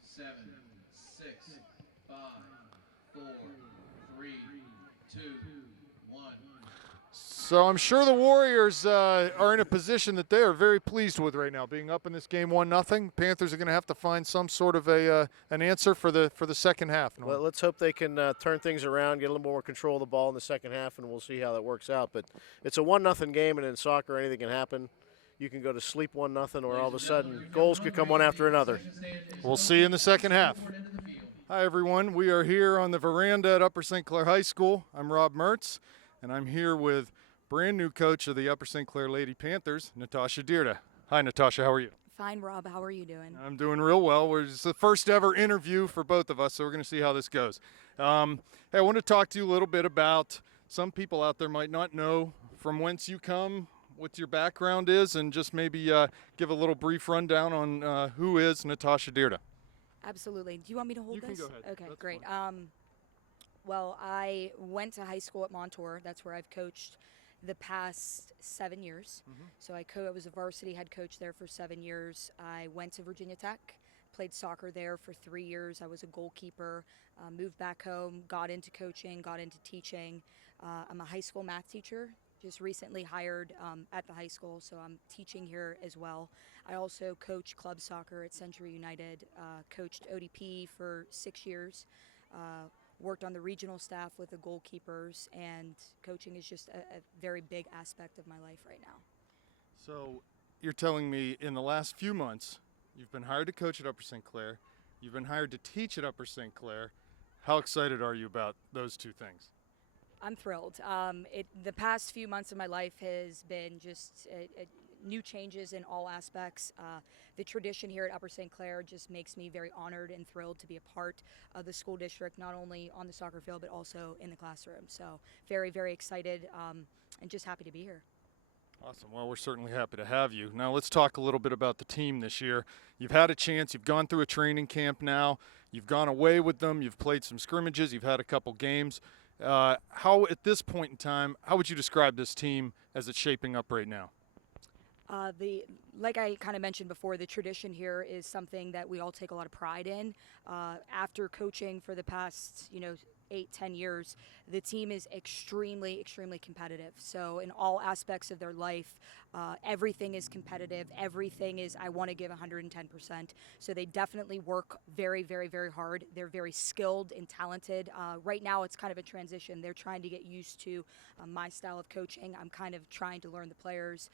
7, 6, 5, 4, 3, 2, 1. So I'm sure the Warriors are in a position that they are very pleased with right now, being up in this game 1-0. Panthers are going to have to find some sort of an answer for the second half. Well, let's hope they can turn things around, get a little more control of the ball in the second half, and we'll see how that works out. But it's a 1-0 game, and in soccer, anything can happen. You can go to sleep 1-0, or all of a sudden goals could come one after another. We'll see you in the second half. Hi, everyone. We are here on the veranda at Upper St. Clair High School. I'm Rob Mertz, and I'm here with brand new coach of the Upper St. Clair Lady Panthers, Natasha Dierda. Hi, Natasha. How are you? Fine, Rob. How are you doing? I'm doing real well. It's the first ever interview for both of us, so we're going to see how this goes. Hey, I want to talk to you a little bit about, some people out there might not know from whence you come, what your background is, and just maybe give a little brief rundown on who is Natasha Dierda. Absolutely. Do you want me to hold You this? can go ahead. Okay, That's great. fine. Well, I went to high school at Montour. That's where I've coached the past 7 years. So I was a varsity head coach there for 7 years. I went to Virginia Tech, played soccer there for 3 years. I was a goalkeeper, moved back home, got into coaching, got into teaching. I'm a high school math teacher, just recently hired at the high school, so I'm teaching here as well. I also coach club soccer at Century United, coached ODP for 6 years, worked on the regional staff with the goalkeepers, and coaching is just a very big aspect of my life right now. So you're telling me in the last few months, you've been hired to coach at Upper St. Clair, you've been hired to teach at Upper St. Clair. How excited are you about those two things? I'm thrilled. The past few months of my life has been just new changes in all aspects. The tradition here at Upper St. Clair just makes me very honored and thrilled to be a part of the school district, not only on the soccer field, but also in the classroom. So very, very excited and just happy to be here. Awesome. Well, we're certainly happy to have you. Now let's talk a little bit about the team this year. You've had a chance. You've gone through a training camp now. You've gone away with them. You've played some scrimmages. You've had a couple games. How, at this point in time, how would you describe this team as it's shaping up right now? Like I kind of mentioned before, the tradition here is something that we all take a lot of pride in. After coaching for the past, 8-10 years, the team is extremely, extremely competitive. So in all aspects of their life, everything is competitive. Everything is, I want to give 110%. So they definitely work very, very, very hard. They're very skilled and talented. Right now, it's kind of a transition. They're trying to get used to my style of coaching. I'm kind of trying to learn the players.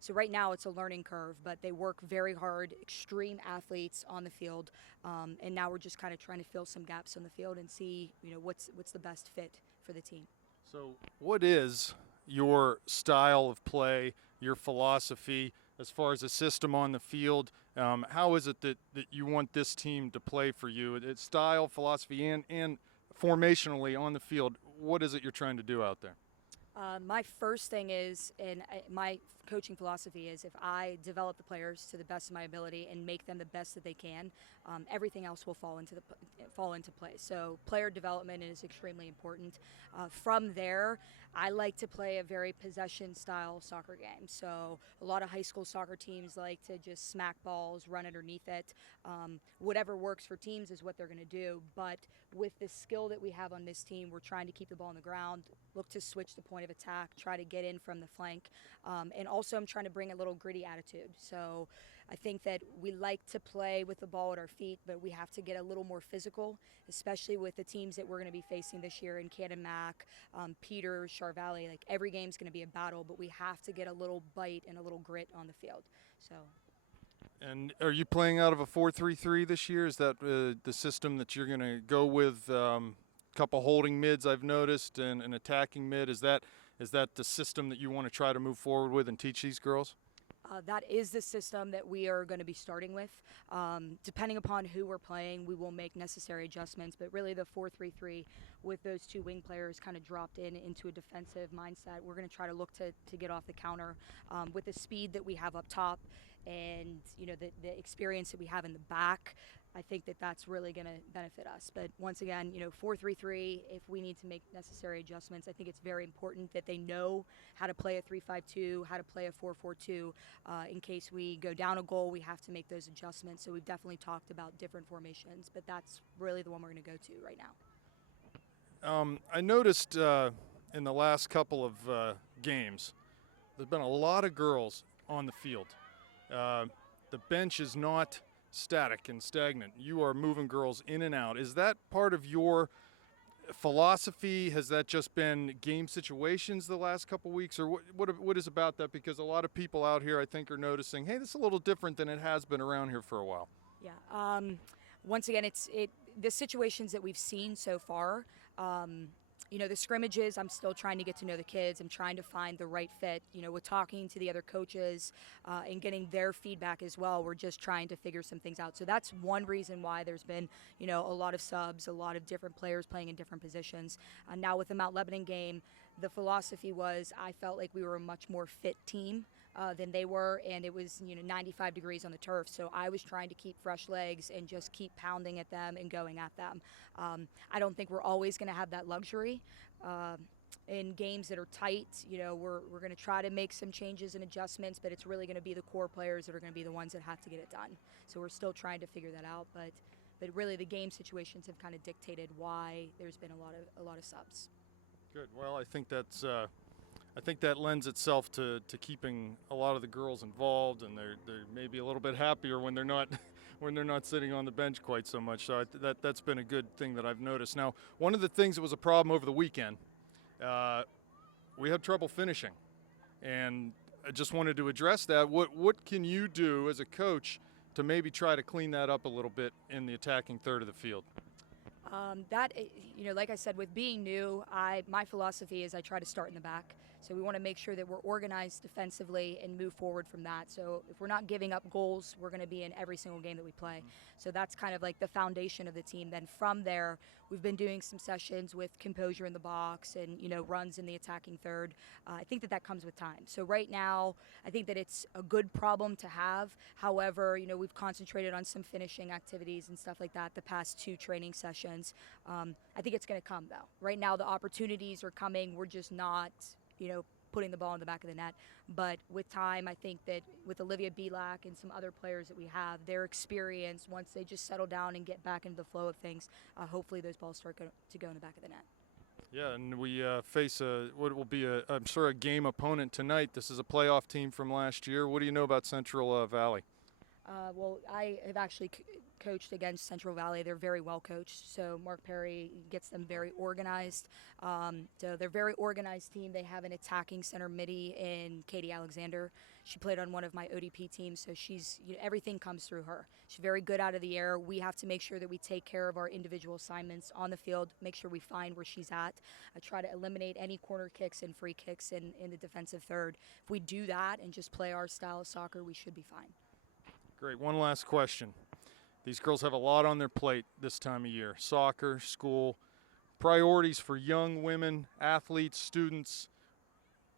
So right now it's a learning curve, but they work very hard, extreme athletes on the field, and now we're just kind of trying to fill some gaps on the field and see, what's the best fit for the team. So, what is your style of play, your philosophy as far as a system on the field? How is it that you want this team to play for you? It's style, philosophy, and formationally on the field. What is it you're trying to do out there? My first thing is, and my coaching philosophy is, if I develop the players to the best of my ability and make them the best that they can, everything else will fall into place. So player development is extremely important. From there, I like to play a very possession-style soccer game. So a lot of high school soccer teams like to just smack balls, run underneath it. Whatever works for teams is what they're going to do. But with the skill that we have on this team, we're trying to keep the ball on the ground, look to switch the point of attack, try to get in from the flank. And also I'm trying to bring a little gritty attitude. So I think that we like to play with the ball at our feet, but we have to get a little more physical, especially with the teams that we're going to be facing this year in Cannon Mac, Peters, Char Valley. Like, every game's going to be a battle, but we have to get a little bite and a little grit on the field. So. And are you playing out of a 4-3-3 this year? Is that the system that you're going to go with? Couple holding mids I've noticed, and an attacking mid. Is that the system that you want to try to move forward with and teach these girls? That is the system that we are going to be starting with. Depending upon who we're playing, we will make necessary adjustments, but really the 4-3-3 with those two wing players kind of dropped into a defensive mindset. We're going to try to look to get off the counter with the speed that we have up top and the experience that we have in the back. I think that that's really going to benefit us. But once again, 4-3-3, if we need to make necessary adjustments, I think it's very important that they know how to play a 3-5-2, how to play a 4-4-2. In case we go down a goal, we have to make those adjustments. So we've definitely talked about different formations, but that's really the one we're going to go to right now. I noticed in the last couple of games, there's been a lot of girls on the field. The bench is not static and stagnant. You are moving girls in and out. Is that part of your philosophy? Has that just been game situations the last couple weeks, or what is about that? Because a lot of people out here, I think, are noticing, hey, this is a little different than it has been around here for a while. Yeah. Once again, the situations that we've seen so far. The scrimmages, I'm still trying to get to know the kids. I'm trying to find the right fit. With talking to the other coaches and getting their feedback as well, we're just trying to figure some things out. So that's one reason why there's been, a lot of subs, a lot of different players playing in different positions. Now with the Mount Lebanon game, the philosophy was I felt like we were a much more fit team than they were, and it was 95 degrees on the turf, so I was trying to keep fresh legs and just keep pounding at them and going at them. I don't think we're always going to have that luxury in games that are tight. We're going to try to make some changes and adjustments, but it's really going to be the core players that are going to be the ones that have to get it done. So we're still trying to figure that out, but really the game situations have kind of dictated why there's been a lot of subs. Good. Well, I think that lends itself to keeping a lot of the girls involved, and they're maybe a little bit happier when they're not sitting on the bench quite so much. So that's been a good thing that I've noticed. Now, one of the things that was a problem over the weekend, we had trouble finishing, and I just wanted to address that. What can you do as a coach to maybe try to clean that up a little bit in the attacking third of the field? Like I said, with being new, my philosophy is I try to start in the back. So we want to make sure that we're organized defensively and move forward from that. So if we're not giving up goals, we're going to be in every single game that we play. So that's kind of like the foundation of the team. Then from there, we've been doing some sessions with composure in the box and, runs in the attacking third. I think that comes with time. So right now, I think that it's a good problem to have. However, we've concentrated on some finishing activities and stuff like that the past 2 training sessions. I think it's going to come, though. Right now, the opportunities are coming. We're just not, putting the ball in the back of the net. But with time, I think that with Olivia Belak and some other players that we have, their experience, once they just settle down and get back into the flow of things, hopefully those balls start to go in the back of the net. Yeah, and we face what will be I'm sure a game opponent tonight. This is a playoff team from last year. What do you know about Central Valley? Well, I have actually coached against Central Valley. They're very well coached. So Mark Perry gets them very organized. So they're a very organized team. They have an attacking center midi in Katie Alexander. She played on one of my ODP teams, so everything comes through her. She's very good out of the air. We have to make sure that we take care of our individual assignments on the field, make sure we find where she's at. I try to eliminate any corner kicks and free kicks in the defensive third. If we do that and just play our style of soccer, we should be fine. Great. One last question. These girls have a lot on their plate this time of year. Soccer, school, priorities for young women, athletes, students.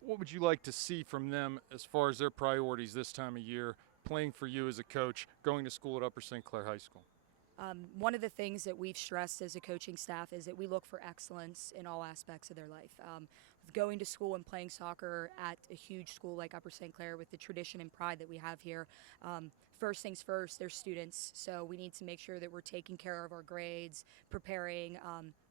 What would you like to see from them as far as their priorities this time of year, playing for you as a coach, going to school at Upper St. Clair High School? One of the things that we've stressed as a coaching staff is that we look for excellence in all aspects of their life. Going to school and playing soccer at a huge school like Upper St. Clair with the tradition and pride that we have here, first things first, they're students, so we need to make sure that we're taking care of our grades, preparing,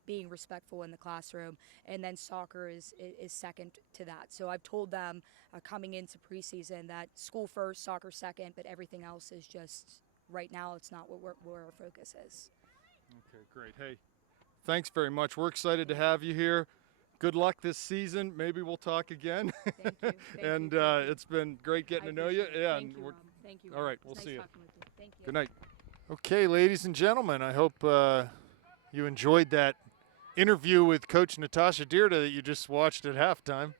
being respectful in the classroom, and then soccer is second to that. So I've told them coming into preseason that school first, soccer second, but everything else is just, right now, it's not where our focus is. Okay, great. Hey, thanks very much. We're excited to have you here. Good luck this season. Maybe we'll talk again. Thank you. And it's been great getting to know you. Yeah. Thank you, Rob. Thank you. All right, It we'll was see nice you. talking with you. Thank you. Good night. Okay, ladies and gentlemen, I hope you enjoyed that interview with Coach Natasha Dierda that you just watched at halftime.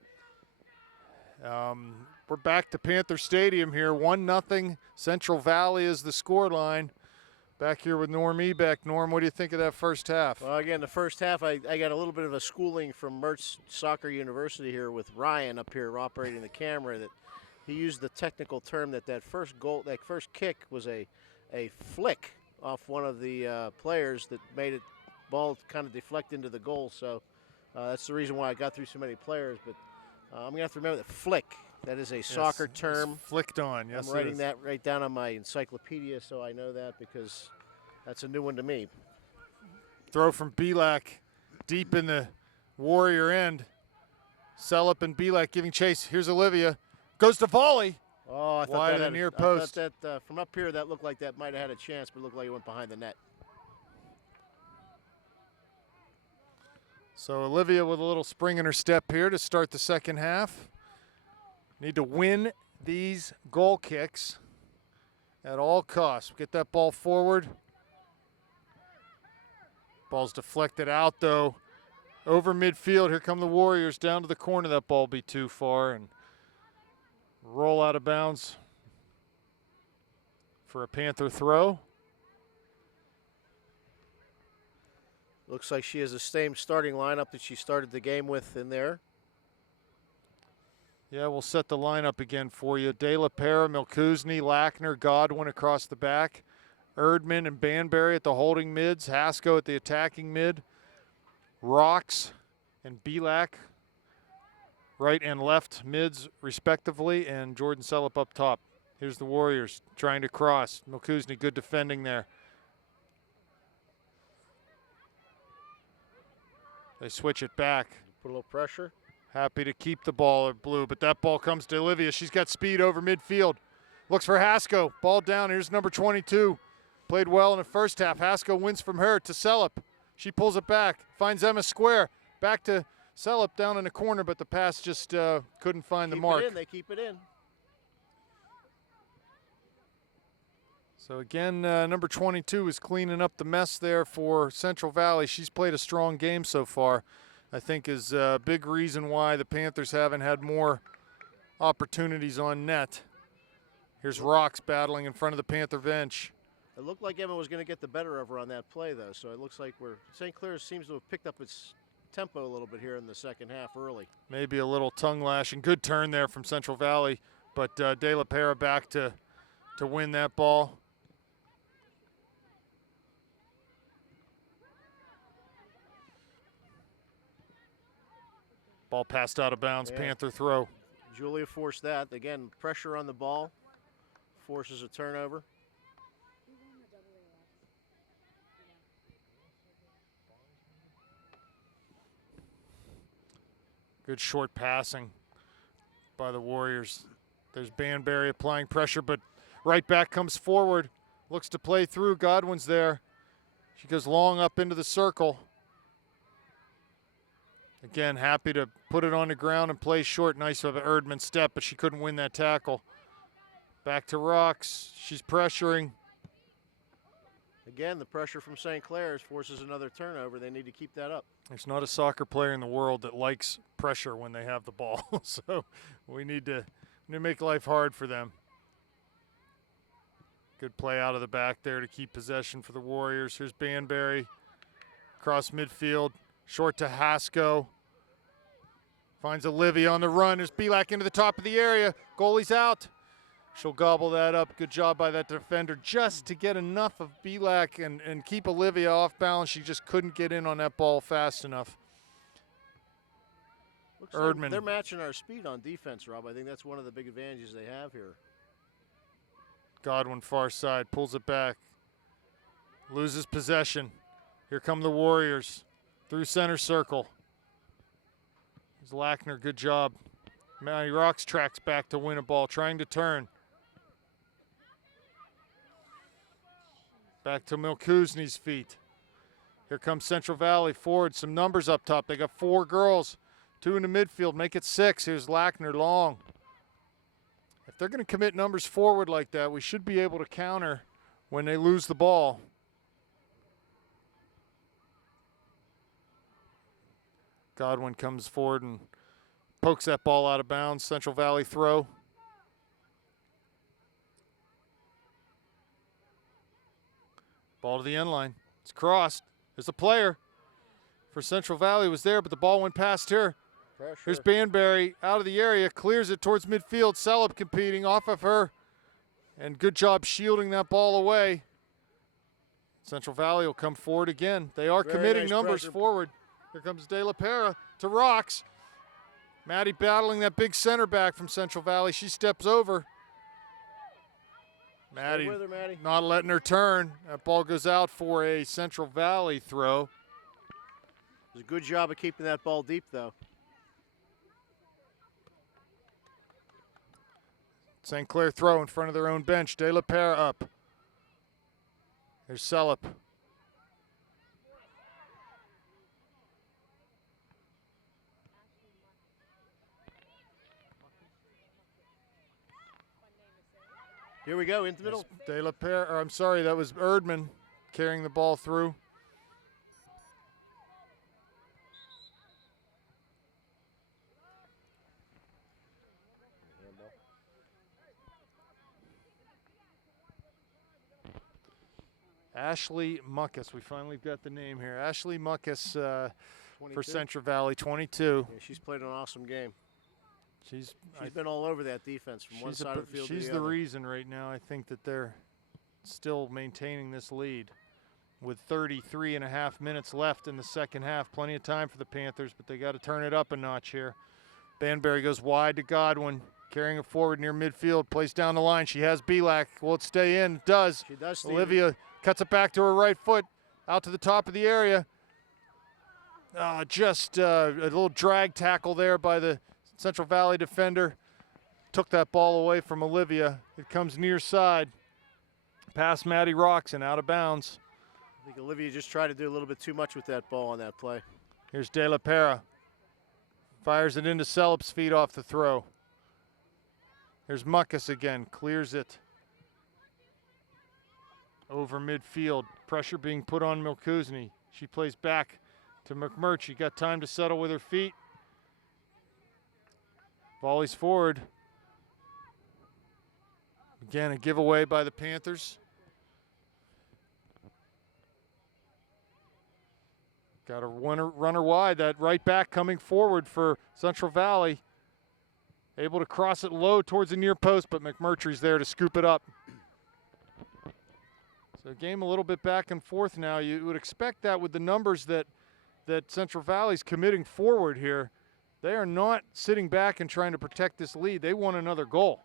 We're back to Panther Stadium here. 1-0. Central Valley is the scoreline. Back here with Norm Ebeck. Norm, what do you think of that first half? Well, again, the first half, I got a little bit of a schooling from Mertz Soccer University here with Ryan up here operating the camera, that he used the technical term that first goal, that first kick was a flick off one of the players that made it ball kind of deflect into the goal. So that's the reason why I got through so many players. But I'm going to have to remember that flick. That is a soccer term. Flicked on, yes. I'm writing that right down on my encyclopedia so I know that, because that's a new one to me. Throw from Belak deep in the Warrior end. Sellup and Belak giving chase. Here's Olivia. Goes to volley. Oh, I thought Wide that of the had near I thought post. that from up here, that looked like that might have had a chance, but it looked like it went behind the net. So Olivia with a little spring in her step here to start the second half. Need to win these goal kicks at all costs. Get that ball forward. Ball's deflected out, though. Over midfield. Here come the Warriors down to the corner. That ball be too far and roll out of bounds for a Panther throw. Looks like she has the same starting lineup that she started the game with in there. Yeah, we'll set the lineup again for you. De La Pera, Milkuzny, Lackner, Godwin across the back. Erdman and Banbury at the holding mids. Haskell at the attacking mid. Rocks and Belak right and left mids respectively. And Jordan Sellup up top. Here's the Warriors trying to cross. Milkuzny, good defending there. They switch it back. Put a little pressure. Happy to keep the ball at blue, but that ball comes to Olivia. She's got speed over midfield. Looks for Haskell. Ball down. Here's number 22. Played well in the first half. Haskell wins from her to Sellup. She pulls it back. Finds Emma Square. Back to Sellup down in the corner, but the pass just couldn't find the mark. They keep it in. So again, number 22 is cleaning up the mess there for Central Valley. She's played a strong game so far. I think is a big reason why the Panthers haven't had more opportunities on net. Here's Rocks battling in front of the Panther bench. It looked like Emma was going to get the better of her on that play, though. So it looks like St. Clair seems to have picked up its tempo a little bit here in the second half early. Maybe a little tongue lashing. Good turn there from Central Valley, but De La Pera back to win that ball. Ball passed out of bounds. Yeah. Panther throw. Julia forced that. Again, pressure on the ball. Forces a turnover. Good short passing by the Warriors. There's Banbury applying pressure, but right back comes forward. looks to play through. Godwin's there. She goes long up into the circle. Again, happy to put it on the ground and play short. Nice of an Erdman step, but she couldn't win that tackle. Back to Rocks. She's pressuring. Again, the pressure from St. Clair's forces another turnover. They need to keep that up. There's not a soccer player in the world that likes pressure when they have the ball. So we need to make life hard for them. Good play out of the back there to keep possession for the Warriors. Here's Banbury across midfield. Short to Hasko. Finds Olivia on the run. There's Belak into the top of the area. Goalie's out. She'll gobble that up. Good job by that defender just to get enough of Belak and keep Olivia off balance. She just couldn't get in on that ball fast enough. Looks like Erdman. they're matching our speed on defense, Rob. I think that's one of the big advantages they have here. Godwin far side, pulls it back. Loses possession. Here come the Warriors through center circle. There's Lackner, good job. Maddie Rocks tracks back to win a ball, trying to turn. Back to Milkuzny's feet. Here comes Central Valley forward, some numbers up top. They got 4 girls, 2 in the midfield, make it 6. Here's Lackner long. If they're going to commit numbers forward like that, we should be able to counter when they lose the ball. Godwin comes forward and pokes that ball out of bounds. Central Valley throw. Ball to the end line. It's crossed. There's a player for Central Valley was there, but the ball went past her. Pressure. Here's Banbury out of the area, clears it towards midfield. Celeb competing off of her. And good job shielding that ball away. Central Valley will come forward again. They are Very committing nice numbers pressure. forward. Here comes De La Pera to Rocks. Maddie battling that big center back from Central Valley. She steps over. Maddie with her, Maddie. not letting her turn. That ball goes out for a Central Valley throw. It was a good job of keeping that ball deep, though. St. Clair throw in front of their own bench. De La Pera up. There's Celup. Here we go, into the middle. De La Pera, or I'm sorry, that was Erdman carrying the ball through. Ashley Muckus, we finally got the name here. Ashley Muckus for 22. Central Valley, 22. Yeah, she's played an awesome game. She's Been all over that defense from one side of the field to she's the the other. reason right now I think that they're still maintaining this lead with 33 and a half minutes left in the second half. Plenty of time for the Panthers, but they got to turn it up a notch here. Banbury goes wide to Godwin, carrying it forward near midfield, plays down the line. She has Belak. Will it stay in? It does. She does, Steve. Olivia cuts it back to her right foot, out to the top of the area. Just a little drag tackle there by the Central Valley defender. Took that ball away from Olivia. It comes near side. Past Maddie Rocks and out of bounds. I think Olivia just tried to do a little bit too much with that ball on that play. Here's De La Pera. Fires it into Celup's feet off the throw. Here's Muckus again. Clears it over midfield. Pressure being put on Milkuzny. She plays back to McMurtry. Got time to settle with her feet. Volleys forward. Again, a giveaway by the Panthers. Got a runner wide. That right back coming forward for Central Valley. Able to cross it low towards the near post, but McMurtry's there to scoop it up. So game a little bit back and forth now. You would expect that with the numbers that Central Valley's committing forward here. They are not sitting back and trying to protect this lead. They want another goal.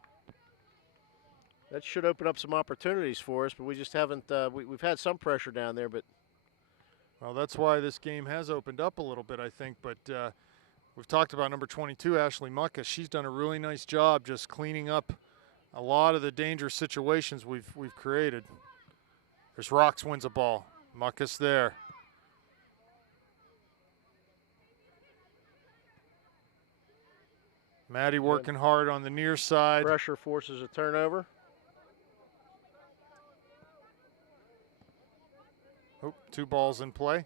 That should open up some opportunities for us, but we just haven't. We've had some pressure down there, but Well, that's why this game has opened up a little bit, I think. But we've talked about number 22, Ashley Muckus. She's done a really nice job just cleaning up a lot of the dangerous situations we've created. There's Rocks wins a ball. Muckus there. Maddie working hard on the near side. Pressure forces a turnover. Oh, 2 balls in play.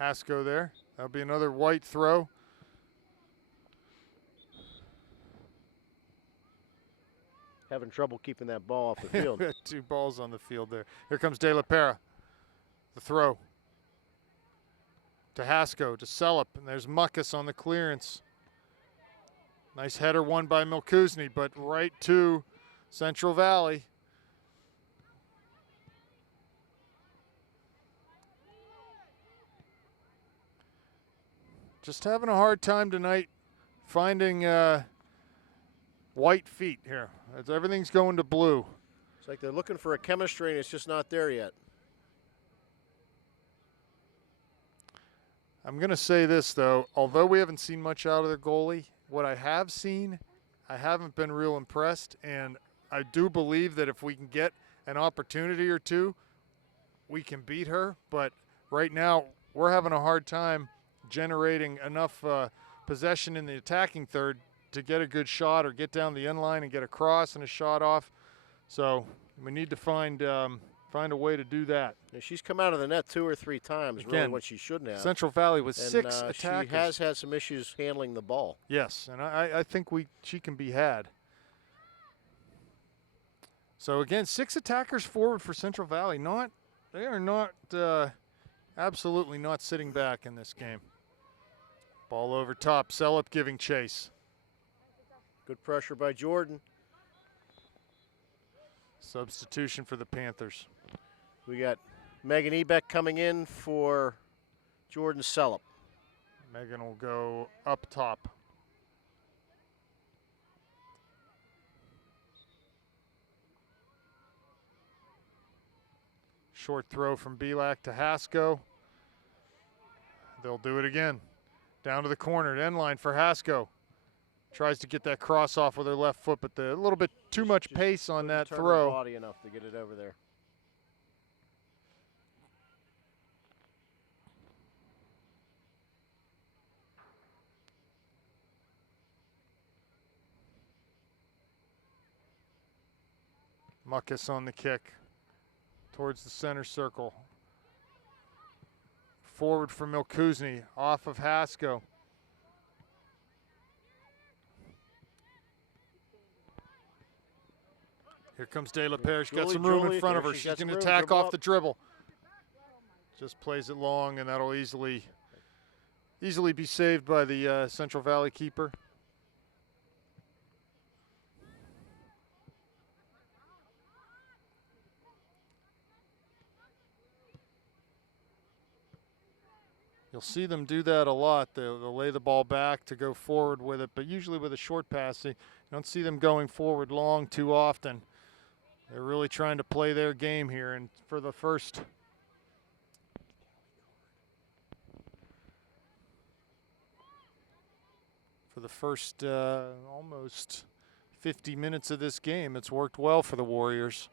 Hasko there. That'll be another white throw. Having trouble keeping that ball off the field. 2 balls on the field there. Here comes De La Pera. The throw. To Hasko, to Celup, and there's Muckus on the clearance. Nice header won by Milkuzny, but right to Central Valley. Just having a hard time tonight finding white feet here. Everything's going to blue. It's like they're looking for a chemistry and it's just not there yet. I'm going to say this, though. Although we haven't seen much out of their goalie, what I have seen, I haven't been real impressed. And I do believe that if we can get an opportunity or two, we can beat her. But right now, we're having a hard time generating enough possession in the attacking third to get a good shot or get down the end line and get a cross and a shot off. So we need to find a way to do that. Yeah, she's come out of the net 2 or 3 times, really, Again, when she shouldn't have. Central Valley with And, 6 attackers. She has had some issues handling the ball. Yes, and I think she can be had. So again, 6 attackers forward for Central Valley. They are not absolutely not sitting back in this game. Ball over top. Celup giving chase. Good pressure by Jordan. Substitution for the Panthers. We got Megan Ebeck coming in for Jordan Celup. Megan will go up top. Short throw from Belak to Hasko. They'll do it again. Down to the corner, end line for Hasko. Tries to get that cross off with her left foot, but a little bit too much pace on that Turn her throw. body enough to get it over there. Muckus on the kick towards the center circle. Forward for Milkuzny, off of Hasko. Here comes De La Pera. She's got some room in front of her. She's going to attack off the dribble. Just plays it long, and that'll easily be saved by the Central Valley keeper. You'll see them do that a lot. They'll lay the ball back to go forward with it, but usually with a short pass, you don't see them going forward long too often. They're really trying to play their game here, and for the first almost 50 minutes of this game, it's worked well for the Warriors.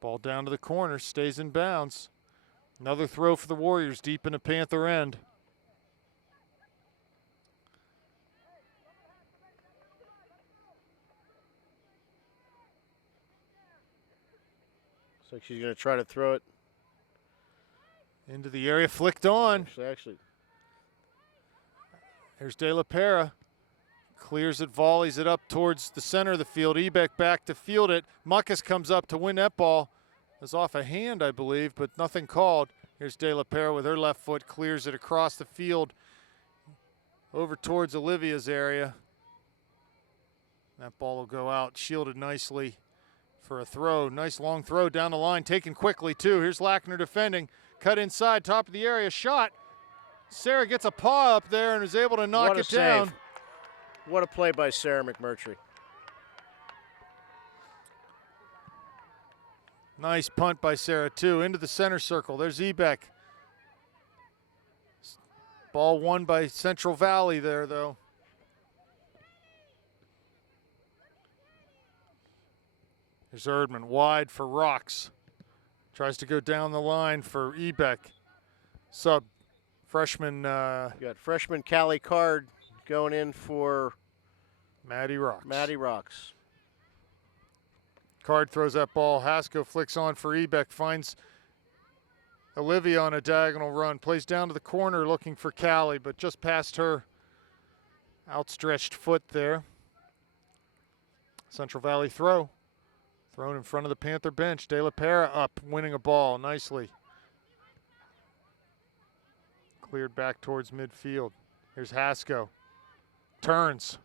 Ball down to the corner, stays in bounds. Another throw for the Warriors deep in the Panther end. Looks like she's going to try to throw it. Into the area, flicked on. Actually, There's De La Pera. Clears it, volleys it up towards the center of the field. Ebeck back to field it. Muckus comes up to win that ball. It was off a hand, I believe, but nothing called. Here's De La Pera with her left foot, clears it across the field over towards Olivia's area. That ball will go out, shielded nicely for a throw. Nice long throw down the line, taken quickly too. Here's Lackner defending. Cut inside, top of the area, shot. Sarah gets a paw up there and is able to knock it down. What a play by Sarah McMurtry. Nice punt by Sarah, too. Into the center circle. There's Ebeck. Ball won by Central Valley there, though. There's Erdman wide for Rocks. Tries to go down the line for Ebeck. Sub freshman You got freshman Callie Card going in for Maddie Rocks. Maddie Rocks. Card throws that ball. Haskell flicks on for Ebeck. Finds Olivia on a diagonal run. Plays down to the corner looking for Callie, but just past her outstretched foot there. Central Valley throw. Thrown in front of the Panther bench. De La Pera up, winning a ball nicely. Cleared back towards midfield. Here's Haskell. Turns.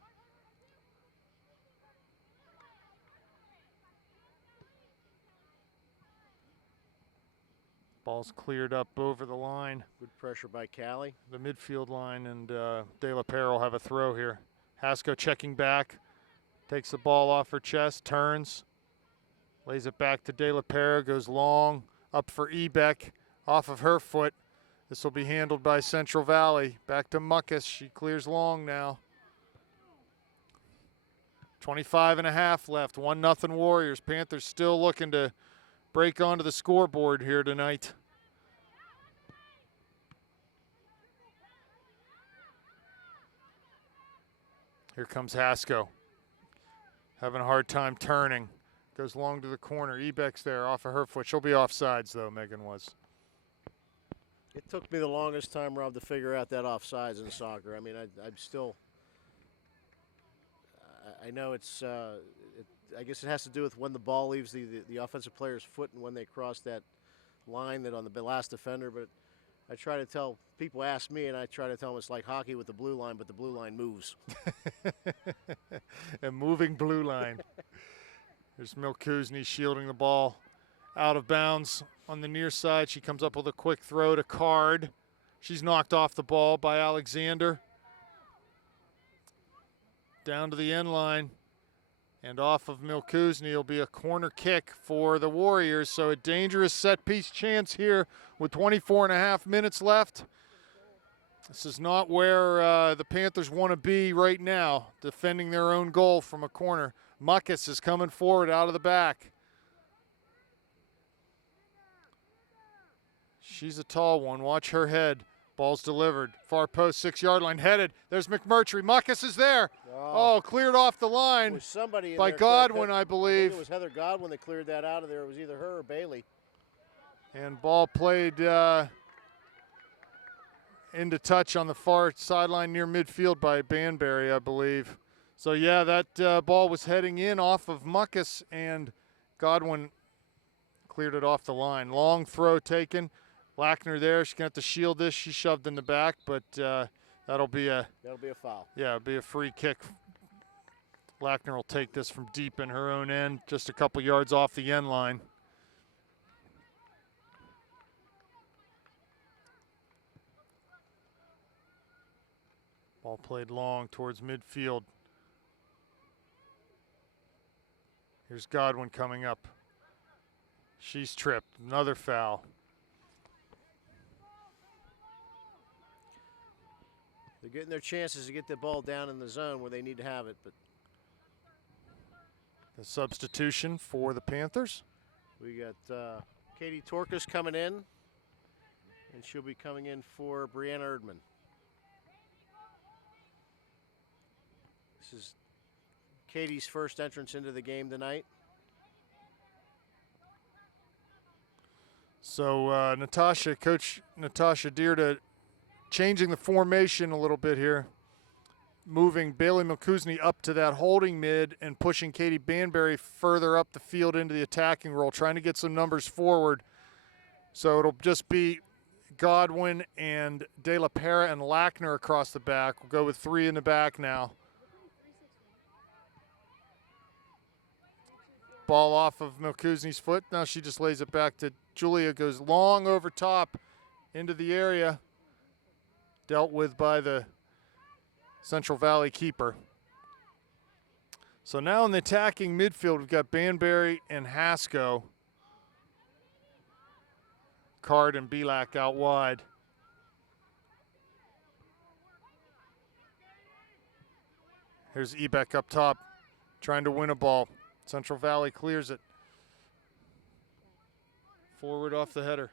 Ball's cleared up over the line, Good pressure by Callie. the midfield line, and De La Pera will have a throw here. Haskell checking back. Takes the ball off her chest, turns. Lays it back to De La Pera, goes long, up for Ebeck, off of her foot. This will be handled by Central Valley. Back to Muckus, she clears long now. 25.5 left, 1-0 Warriors. Panthers still looking to break onto the scoreboard here tonight. Here comes Haskell. Having a hard time turning. Goes long to the corner. Ebeck's there off of her foot. She'll be offsides, though, Megan was. It took me the longest time, Rob, to figure out that offsides in soccer. I mean, I'm still. I know it's. I guess it has to do with when the ball leaves the offensive player's foot and when they cross that line that on the last defender. But I try to tell people, ask me, and I try to tell them it's like hockey with the blue line, but the blue line moves. A moving blue line. There's Milkuzny shielding the ball out of bounds on the near side. She comes up with a quick throw to Card. She's knocked off the ball by Alexander. Down to the end line. And off of Milkuzny will be a corner kick for the Warriors. So a dangerous set piece chance here with 24.5 minutes left. This is not where the Panthers want to be right now, defending their own goal from a corner. Muckus is coming forward out of the back. She's a tall one. Watch her head. Ball's delivered. Far post, 6-yard line, headed. There's McMurtry. Muckus is there. Oh, cleared off the There line was somebody in by there, Godwin, I think believe. it was Heather Godwin that cleared that out of there. It was either her or Bailey. And ball played into touch on the far sideline near midfield by Banbury, I believe. So, yeah, that ball was heading in off of Muckus, and Godwin cleared it off the line. Long throw taken. Lackner there. She's going to have to shield this. She shoved in the back, but that'll be a foul. Yeah, it'll be a free kick. Lackner will take this from deep in her own end, just a couple yards off the end line. Ball played long towards midfield. Here's Godwin coming up. She's tripped. Another foul. They're getting their chances to get the ball down in the zone where they need to have it, but The substitution for the Panthers. we got Katie Torkas coming in, and she'll be coming in for Brianna Erdman. This is Katie's first entrance into the game tonight. So Coach Natasha Dierda changing the formation a little bit here, moving Bailey Milkuzny up to that holding mid and pushing Katie Banbury further up the field into the attacking role, trying to get some numbers forward. So it'll just be Godwin and De La Pera and Lackner across the back. We'll go with 3 in the back now. Ball off of Milkuzny's foot. Now she just lays it back to Julia, goes long over top into the area. Dealt with by the Central Valley keeper. So now in the attacking midfield, we've got Banbury and Haskell. Card and Belak out wide. Here's Ebeck up top, trying to win a ball. Central Valley clears it. Forward off the header.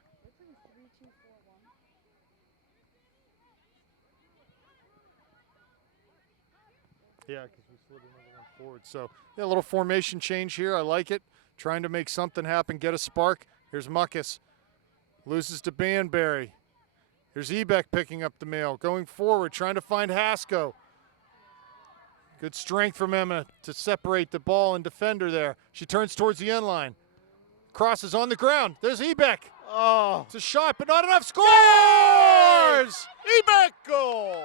Yeah, because we slid another one forward. So, yeah, a little formation change here. I like it. Trying to make something happen, get a spark. Here's Muckus. Loses to Banbury. Here's Ebeck picking up the mail. Going forward, trying to find Hasko. Good strength from Emma to separate the ball and defender there. She turns towards the end line. Crosses on the ground. There's Ebeck. Oh, It's a shot, but not enough. Scores! Ebeck goal.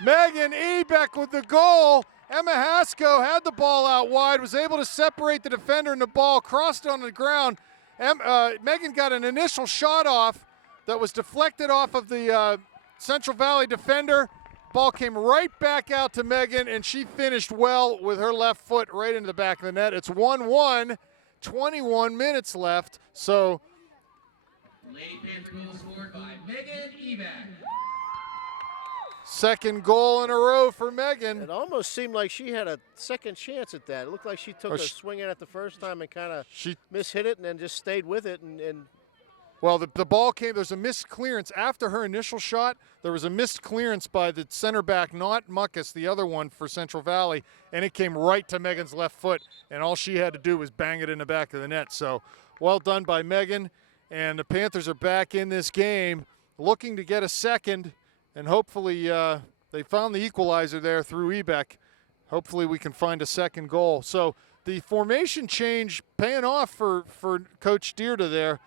Megan Ebeck with the goal. Emma Hasko had the ball out wide, was able to separate the defender and the ball, crossed on the ground. Megan got an initial shot off that was deflected off of the Central Valley defender. Ball came right back out to Megan, and she finished well with her left foot right into the back of the net. It's 1-1, 21 minutes left. So Lady Panther goal scored by Megan Ebeck. second goal in a row for Megan. It almost seemed like she had a second chance at that. It looked like she took a swing at it the first time and kind of She mishit it and then just stayed with it. And Well, the ball came, there's a missed clearance. After her initial shot, there was a missed clearance by the center back, not Muckus, the other one for Central Valley, and it came right to Megan's left foot, and all she had to do was bang it in the back of the net. So well done by Megan, and the Panthers are back in this game, looking to get a second, and hopefully they found the equalizer there through Ebeck. Hopefully we can find a second goal. So the formation change paying off for Coach Dierda there.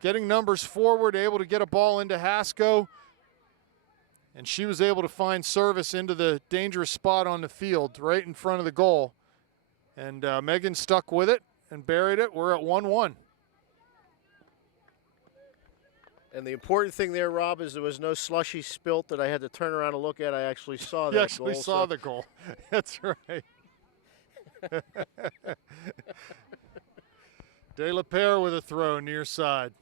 Getting numbers forward, able to get a ball into Hasko. And she was able to find service into the dangerous spot on the field, right in front of the goal. And Megan stuck with it and buried it. We're at 1-1. the important thing there, Rob, is there was no slushy spilt that I had to turn around and look at. I actually saw that You actually goal. saw the goal. That's right. De La Pere with a throw near side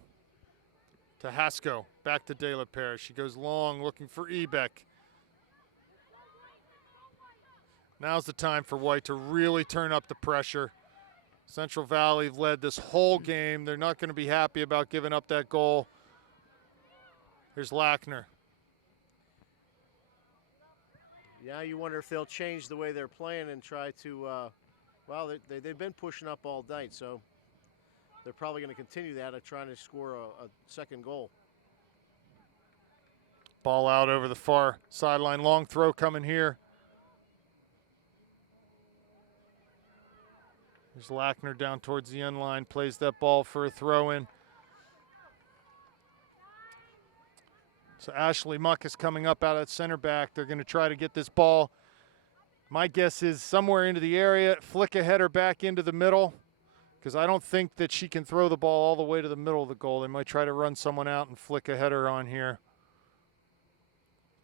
to Hasko. Back to De La Pere. She goes long looking for Ebeck. Now's the time for White to really turn up the pressure. Central Valley led this whole game. They're not going to be happy about giving up that goal. Here's Lackner. Yeah, you wonder if they'll change the way they're playing and try to, well, they've been pushing up all night, so they're probably going to continue that of trying to score a second goal. Ball out over the far sideline. Long throw coming here. There's Lackner down towards the end line. Plays that ball for a throw in. So Ashley Muck is coming up out at center back. They're going to try to get this ball. My guess is somewhere into the area, flick a header back into the middle, because I don't think that she can throw the ball all the way to the middle of the goal. They might try to run someone out and flick a header on here.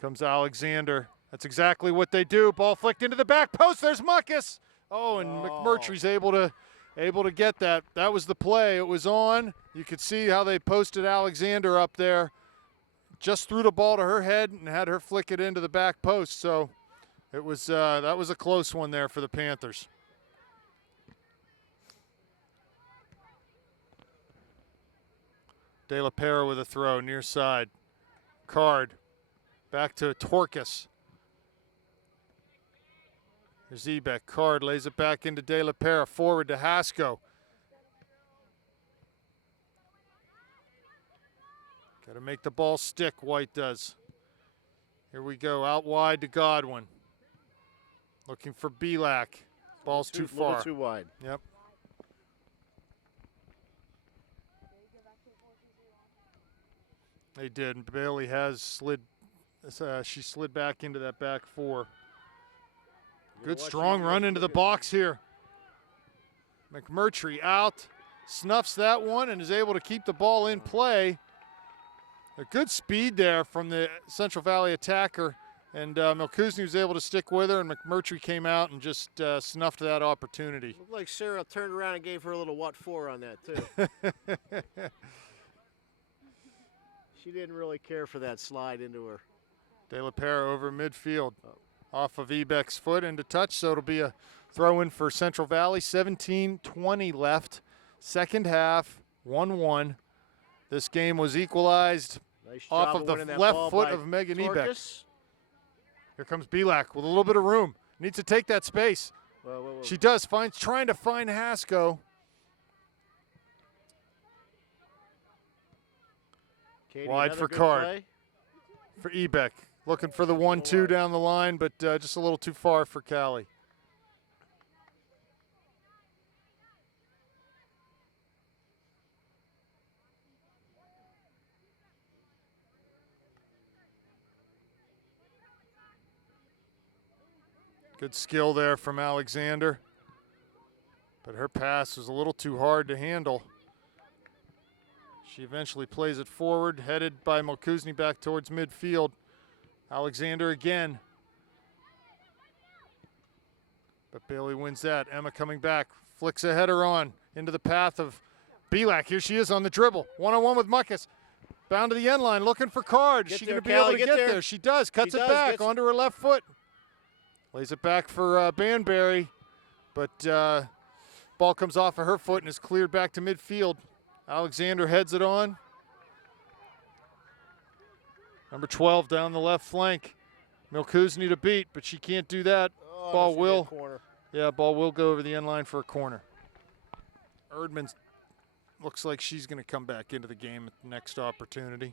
Comes Alexander. That's exactly what they do. Ball flicked into the back post. There's Muckus. Oh, and McMurtry's able to get that. That was the play. It was on. You could see how they posted Alexander up there. Just threw the ball to her head and had her flick it into the back post. So it was that was a close one there for the Panthers. De La Pere with a throw near side. Card back to Torkas. There's Ebeck. Card lays it back into De La Pere. Forward to Hasko. Got to make the ball stick, White does. Here we go, out wide to Godwin. Looking for Belak. Ball's too far. A little too wide. Yep. They did, and Bailey has slid. She slid back into that back four. Good strong run into the box here. McMurtry out, snuffs that one and is able to keep the ball in play. A good speed there from the Central Valley attacker, and Milkuzny was able to stick with her, and McMurtry came out and just snuffed that opportunity. Looked like Sarah turned around and gave her a little what for on that, too. She didn't really care for that slide into her. De La Pere over midfield. Off of Ebeck's foot into touch, so it'll be a throw-in for Central Valley. 17:20 left, second half. 1-1. This game was equalized Nice off job of the winning that left ball foot by of Megan Ebeck. Torkes. Here comes Belak with a little bit of room. Needs to take that space. Whoa. She does. Trying to find Hasko. Katie, Wide another for good Card. play. For Ebeck. Looking for the 1-2 down the line, but just a little too far for Callie. Good skill there from Alexander, but her pass was a little too hard to handle. She eventually plays it forward, headed by Milkuzny back towards midfield. Alexander again. But Bailey wins that. Emma coming back, flicks a header on into the path of Belak. Here she is on the dribble. One-on-one with Muckus. Bound to the end line, looking for Card. Is she going to be able to get there? She does. Cuts it back onto her left foot. Lays it back for Banbury, but ball comes off of her foot and is cleared back to midfield. Alexander heads it on. Number 12 down the left flank. Milkuzny to beat, but she can't do that. Ball will go over the end line for a corner. Erdman looks like she's going to come back into the game at the next opportunity.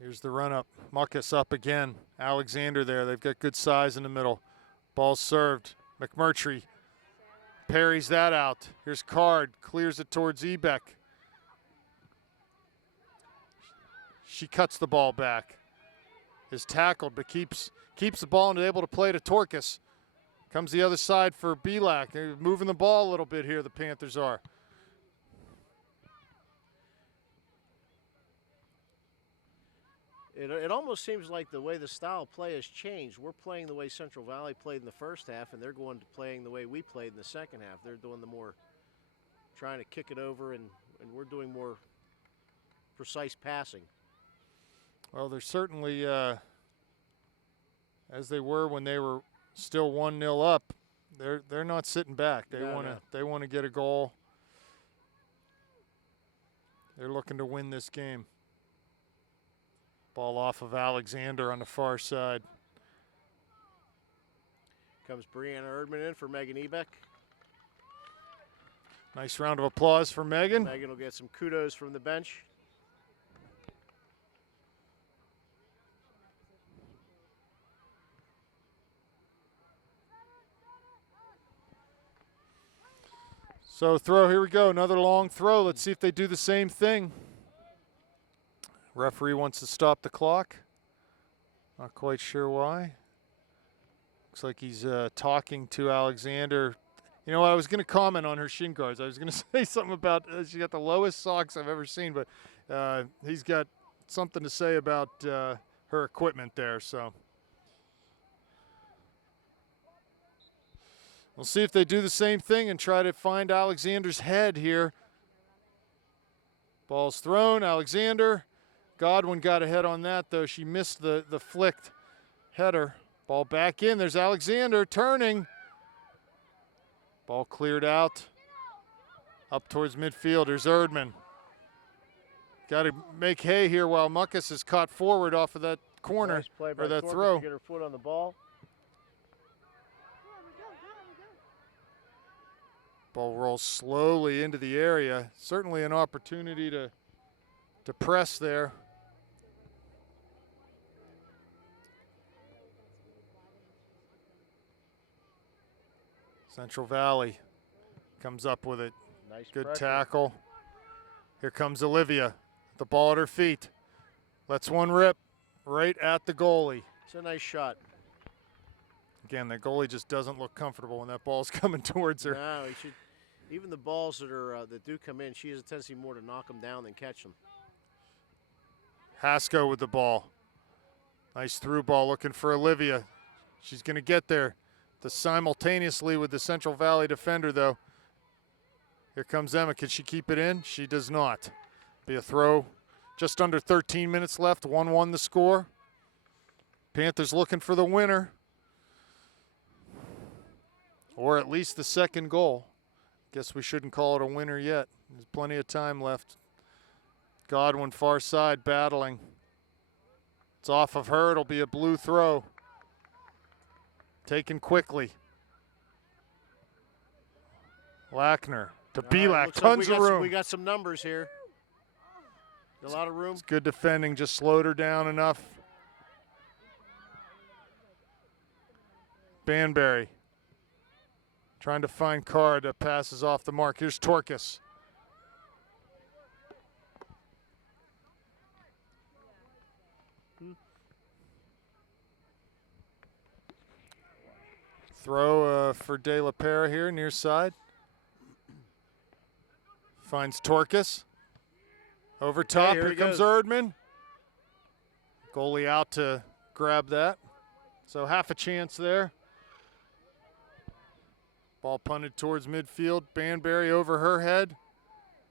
Here's the run up. Muckus up again. Alexander there. They've got good size in the middle. Ball served. McMurtry parries that out. Here's Card. Clears it towards Ebeck. She cuts the ball back. Is tackled, but keeps the ball and is able to play to Torkes. Comes the other side for Belak. They're moving the ball a little bit here, the Panthers are. It almost seems like the way the style of play has changed. We're playing the way Central Valley played in the first half, and they're going to playing the way we played in the second half. They're doing the more trying to kick it over, and we're doing more precise passing. Well, they're certainly, as they were when they were still 1-0 up, they're not sitting back. They want to get a goal. They're looking to win this game. Ball off of Alexander on the far side. Comes Brianna Erdman in for Megan Ebeck. Nice round of applause for Megan. Megan will get some kudos from the bench. So throw, here we go, another long throw. Let's see if they do the same thing. Referee wants to stop the clock. Not quite sure why. Looks like he's talking to Alexander. You know what, I was going to comment on her shin guards. I was going to say something about she got the lowest socks I've ever seen, but he's got something to say about her equipment there. So we'll see if they do the same thing and try to find Alexander's head here. Ball's thrown, Alexander. Godwin got ahead on that, though. She missed the flicked header. Ball back in. There's Alexander turning. Ball cleared out. Up towards midfield. There's Erdman. Got to make hay here while Muckus is caught forward off of that corner, Nice play by or that Torkes throw. to get her foot on the ball. Ball rolls slowly into the area. Certainly an opportunity to press there. Central Valley comes up with it. Nice Good pressure. tackle. Here comes Olivia. The ball at her feet. Lets one rip right at the goalie. It's a nice shot. Again, the goalie just doesn't look comfortable when that ball's coming towards her. No, he should. Even the balls that do come in, she has a tendency more to knock them down than catch them. Hasko with the ball. Nice through ball looking for Olivia. She's going to get there. Simultaneously with the Central Valley defender, though. Here comes Emma. Can she keep it in? She does not. Be a throw. Just under 13 minutes left. 1-1 the score. Panthers looking for the winner, or at least the second goal. Guess we shouldn't call it a winner yet. There's plenty of time left. Godwin far side battling. It's off of her. It'll be a blue throw. Taken quickly. Lackner to Belak. Looks like Tons of room. We got some numbers here. A lot of room. It's good defending. Just slowed her down enough. Banbury trying to find Card that passes off the mark. Here's Torkis. Throw for De La Pera here, near side. Finds Torkis. Over top, here here he comes goes. Erdman. Goalie out to grab that. So half a chance there. Ball punted towards midfield. Banbury over her head.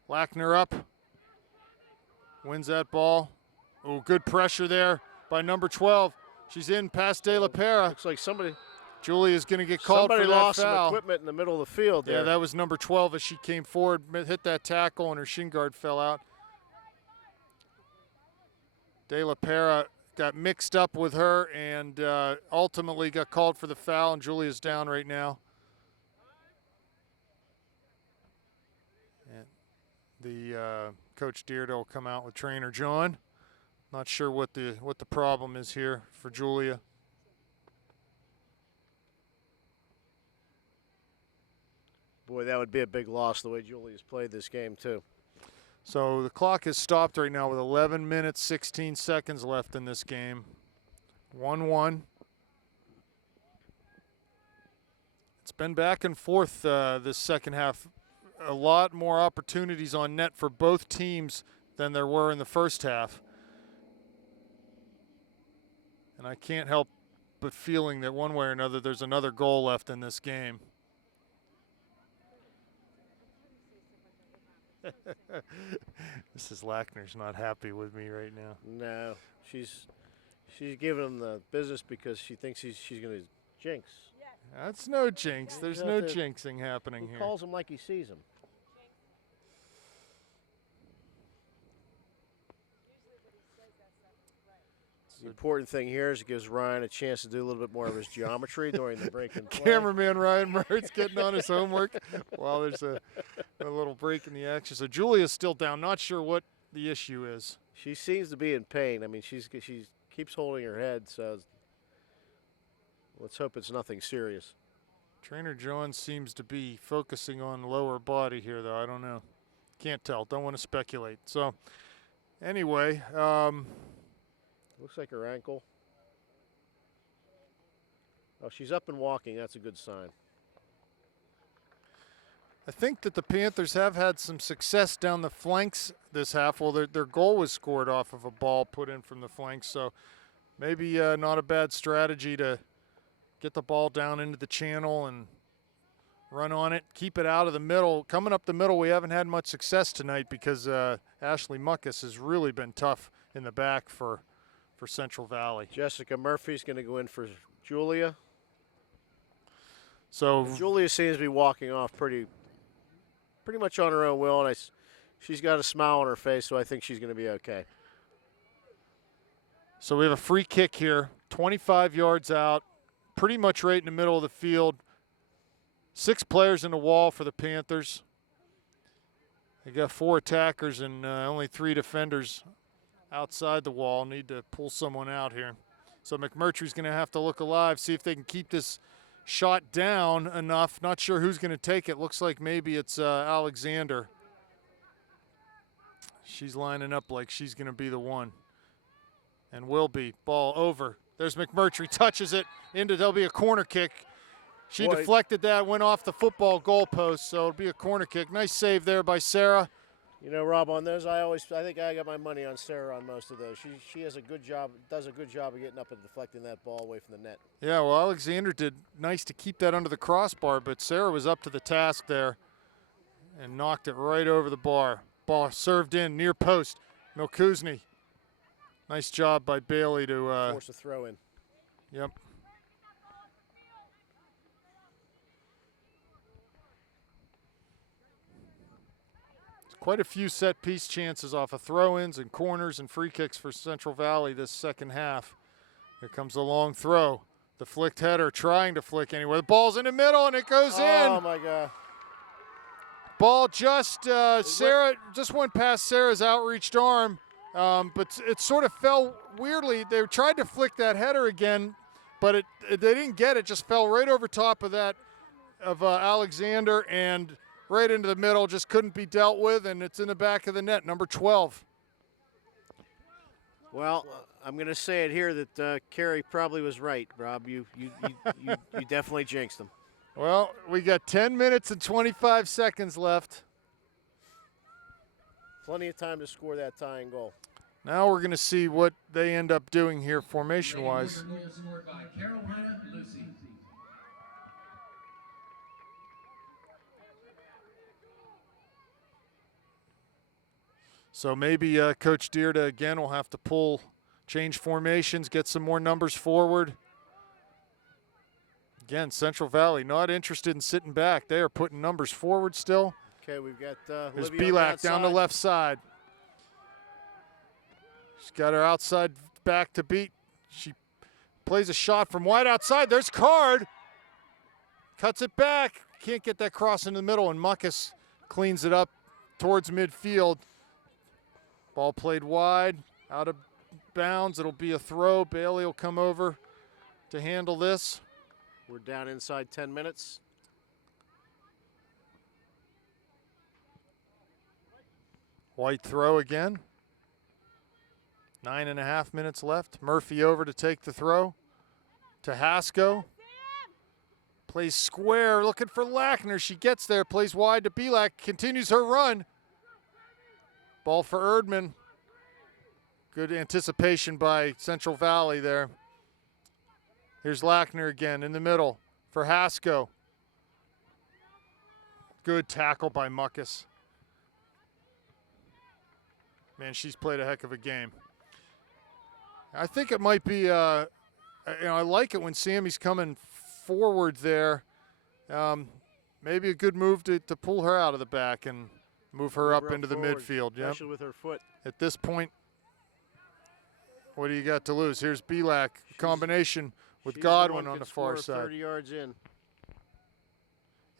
Lackner up. Wins that ball. Oh, good pressure there by number 12. She's in past De La Pera. Looks like somebody Julia's going to get called somebody for that lost foul. some equipment in the middle of the field there. Yeah, that was number 12 as she came forward, hit that tackle, and her shin guard fell out. De La Pera got mixed up with her and ultimately got called for the foul, and Julia's down right now. And the Coach Dearda will come out with trainer John. Not sure what the problem is here for Julia. Boy, that would be a big loss the way Julia's played this game too. So the clock is stopped right now with 11 minutes, 16 seconds left in this game. 1-1. It's been back and forth this second half. A lot more opportunities on net for both teams than there were in the first half. And I can't help but feeling that one way or another there's another goal left in this game. Mrs. Lackner's not happy with me right now. No, she's giving him the business because she thinks she's going to jinx. That's no jinx. There's You no have to- jinxing happening He here. calls him like he sees him. The important thing here is it gives Ryan a chance to do a little bit more of his geometry during the break and play. Cameraman Ryan Mertz getting on his homework while there's a little break in the action. So Julia's still down. Not sure what the issue is. She seems to be in pain. I mean, she keeps holding her head, so let's hope it's nothing serious. Trainer John seems to be focusing on lower body here, though. I don't know. Can't tell. Don't want to speculate. So anyway, Looks like her ankle. Oh, she's up and walking. That's a good sign. I think that the Panthers have had some success down the flanks this half. Well, their goal was scored off of a ball put in from the flanks, so maybe not a bad strategy to get the ball down into the channel and run on it, keep it out of the middle. Coming up the middle, we haven't had much success tonight because Ashley Muckus has really been tough in the back for Central Valley. Jessica Murphy's going to go in for Julia. So Julia seems to be walking off pretty much on her own will, and she's got a smile on her face, so I think she's going to be okay. So we have a free kick here, 25 yards out, pretty much right in the middle of the field. 6 players in the wall for the Panthers. They got 4 attackers and only 3 defenders outside the wall. Need to pull someone out here. So McMurtry's going to have to look alive, see if they can keep this shot down enough. Not sure who's going to take it. Looks like maybe it's Alexander. She's lining up like she's going to be the one. And will be. Ball over. There's McMurtry, touches it into, there'll be a corner kick. She Boy. deflected that, went off the football goalpost, so it'll be a corner kick. Nice save there by Sarah. You know, Rob, on those, I think I got my money on Sarah on most of those. She has a good job, does a good job of getting up and deflecting that ball away from the net. Yeah, well, Alexander did nice to keep that under the crossbar, but Sarah was up to the task there and knocked it right over the bar. Ball served in, near post. Milkuzny. Nice job by Bailey to Force a throw in. Yep. Quite a few set-piece chances off of throw-ins and corners and free kicks for Central Valley this second half. Here comes the long throw. The flicked header trying to flick anywhere. The ball's in the middle, and it goes in. Oh, my God. Ball just, Sarah, just went past Sarah's outreached arm, but it sort of fell weirdly. They tried to flick that header again, but they didn't get it. Just fell right over top of that, of Alexander, and right into the middle, just couldn't be dealt with, and it's in the back of the net, number 12. Well, I'm going to say it here that Carey probably was right, Rob. You definitely jinxed them. Well, we got 10 minutes and 25 seconds left. Plenty of time to score that tying goal. Now we're going to see what they end up doing here formation-wise. Goal scored by Carolina Lucy. So maybe Coach Dierda again will have to change formations, get some more numbers forward. Again, Central Valley not interested in sitting back. They are putting numbers forward still. Okay, we've got There's Olivia on Belak that down the side. left side. She's got her outside back to beat. She plays a shot from wide outside. There's Card. Cuts it back. Can't get that cross in the middle, and Muckus cleans it up towards midfield. Ball played wide, out of bounds. It'll be a throw. Bailey will come over to handle this. We're down inside 10 minutes. White throw again. 9.5 minutes left. Murphy over to take the throw. To Hasko. Plays square, looking for Lackner. She gets there, plays wide to Belak, continues her run. Ball for Erdman. Good anticipation by Central Valley there. Here's Lackner again in the middle for Hasko. Good tackle by Muckus. Man, she's played a heck of a game. I think it might be, I like it when Sammy's coming forward there. Maybe a good move to pull her out of the back and move her up into the forward, midfield. Yep. Especially with her foot. At this point, what do you got to lose? Here's Belak, combination with She's Godwin the one on the could far score side. 30 yards in.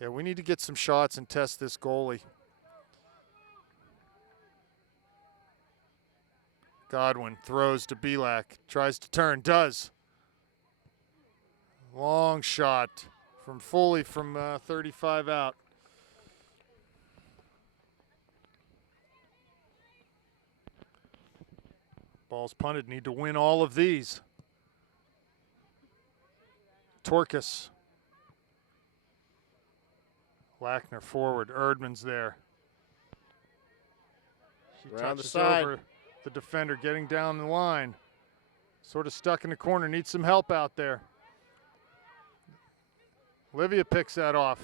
Yeah, we need to get some shots and test this goalie. Godwin throws to Belak, tries to turn, does. Long shot from Foley from 35 out. Ball's punted, need to win all of these. Torkus. Lackner forward, Erdman's there. She Around the touches side. over the defender, getting down the line. Sort of stuck in the corner, needs some help out there. Olivia picks that off.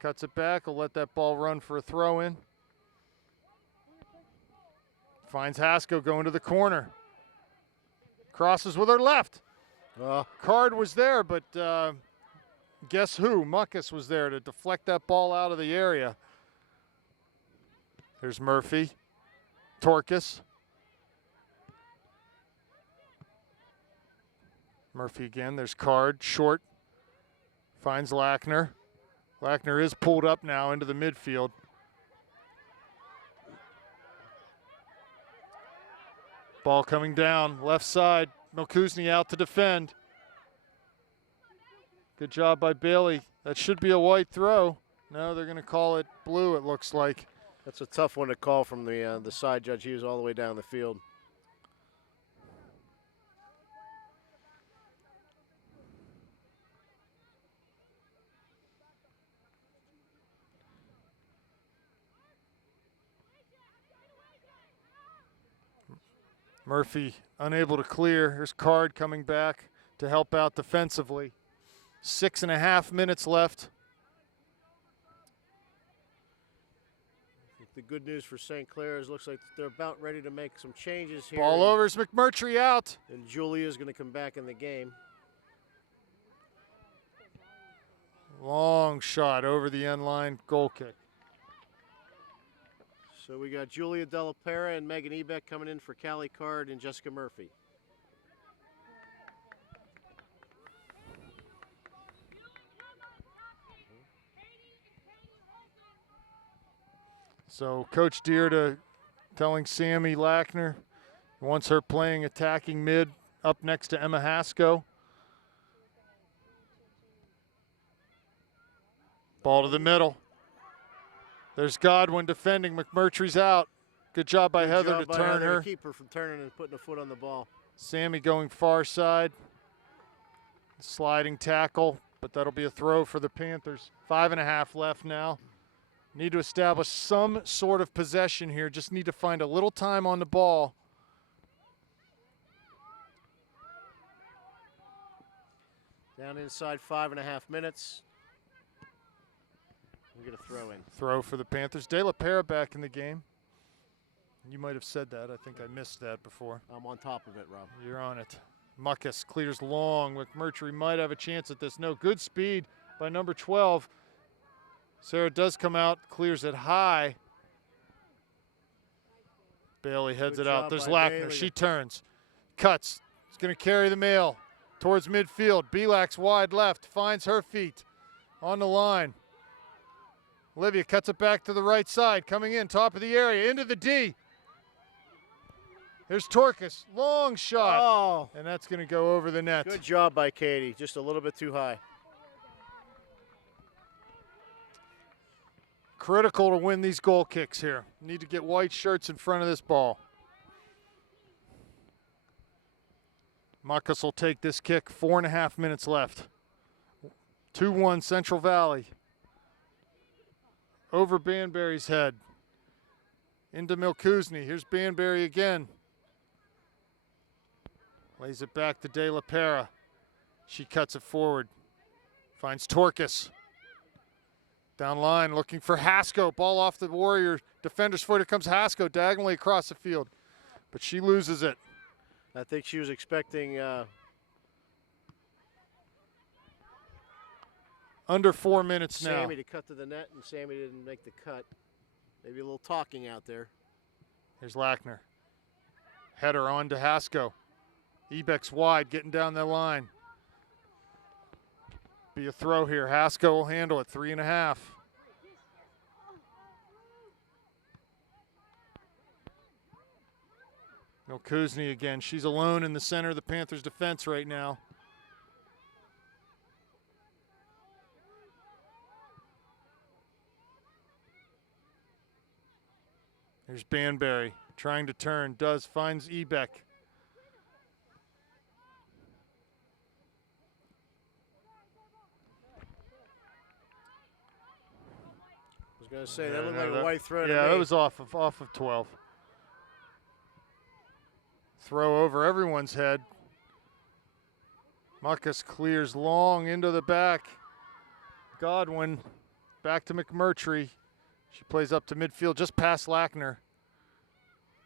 Cuts it back, will let that ball run for a throw in. Finds Hasko going to the corner. Crosses with her left. Card was there, but guess who? Muckus was there to deflect that ball out of the area. There's Murphy. Torkus. Murphy again. There's Card. Short. Finds Lackner. Lackner is pulled up now into the midfield. Ball coming down. Left side. Milkuzny out to defend. Good job by Bailey. That should be a white throw. No, they're going to call it blue, it looks like. That's a tough one to call from the side judge. He was all the way down the field. Murphy unable to clear. Here's Card coming back to help out defensively. 6.5 minutes left. The good news for St. Clair is looks like they're about ready to make some changes here. Ball over. Is McMurtry out. And Julia's going to come back in the game. Long shot over the end line, goal kick. So we got Julia Della Pera and Megan Ebeck coming in for Callie Card and Jessica Murphy. So Coach Dierda telling Sammy Lackner he wants her playing attacking mid up next to Emma Haskell. Ball to the middle. There's Godwin defending. McMurtry's out. Good job by Heather to turn her. To keep her from turning and putting a foot on the ball. Sammy going far side. Sliding tackle, but that'll be a throw for the Panthers. 5.5 left now. Need to establish some sort of possession here. Just need to find a little time on the ball. Down inside 5.5 minutes. We're going to throw in. Throw for the Panthers. De La Pera back in the game. You might have said that. I think I missed that before. I'm on top of it, Rob. You're on it. Muckus clears long. McMurtry might have a chance at this. No, good speed by number 12. Sarah does come out, clears it high. Bailey heads Good it out. job There's by Lackner. Bailey. She turns, cuts. She's going to carry the mail towards midfield. Belak's wide left, finds her feet on the line. Olivia cuts it back to the right side, coming in, top of the area, into the D. Here's Torkus, long shot, Oh, and that's going to go over the net. good job by Katie. Just a little bit too high. Critical to win these goal kicks here. Need to get white shirts in front of this ball. Muckus will take this kick. 4.5 minutes left. 2-1 Central Valley. Over Banbury's head. Into Milkuzny. Here's Banbury again. Lays it back to De La Pera. She cuts it forward. Finds Torkus. Down line, looking for Haskell. Ball off the Warrior defender's foot. Here comes Haskell diagonally across the field. But she loses it. I think she was expecting Under 4 minutes now. Sammy to cut to the net, and Sammy didn't make the cut. Maybe a little talking out there. Here's Lackner. Header on to Haskell. Ebeck's wide, getting down the line. Be a throw here. Haskell will handle it. 3.5. Milkuzny again. She's alone in the center of the Panthers' defense right now. Here's Banbury trying to turn. Finds Ebeck. I was going to say, that looked like a white throw to Yeah, me. that was off of 12. Throw over everyone's head. Muckus clears long into the back. Godwin back to McMurtry. She plays up to midfield just past Lackner.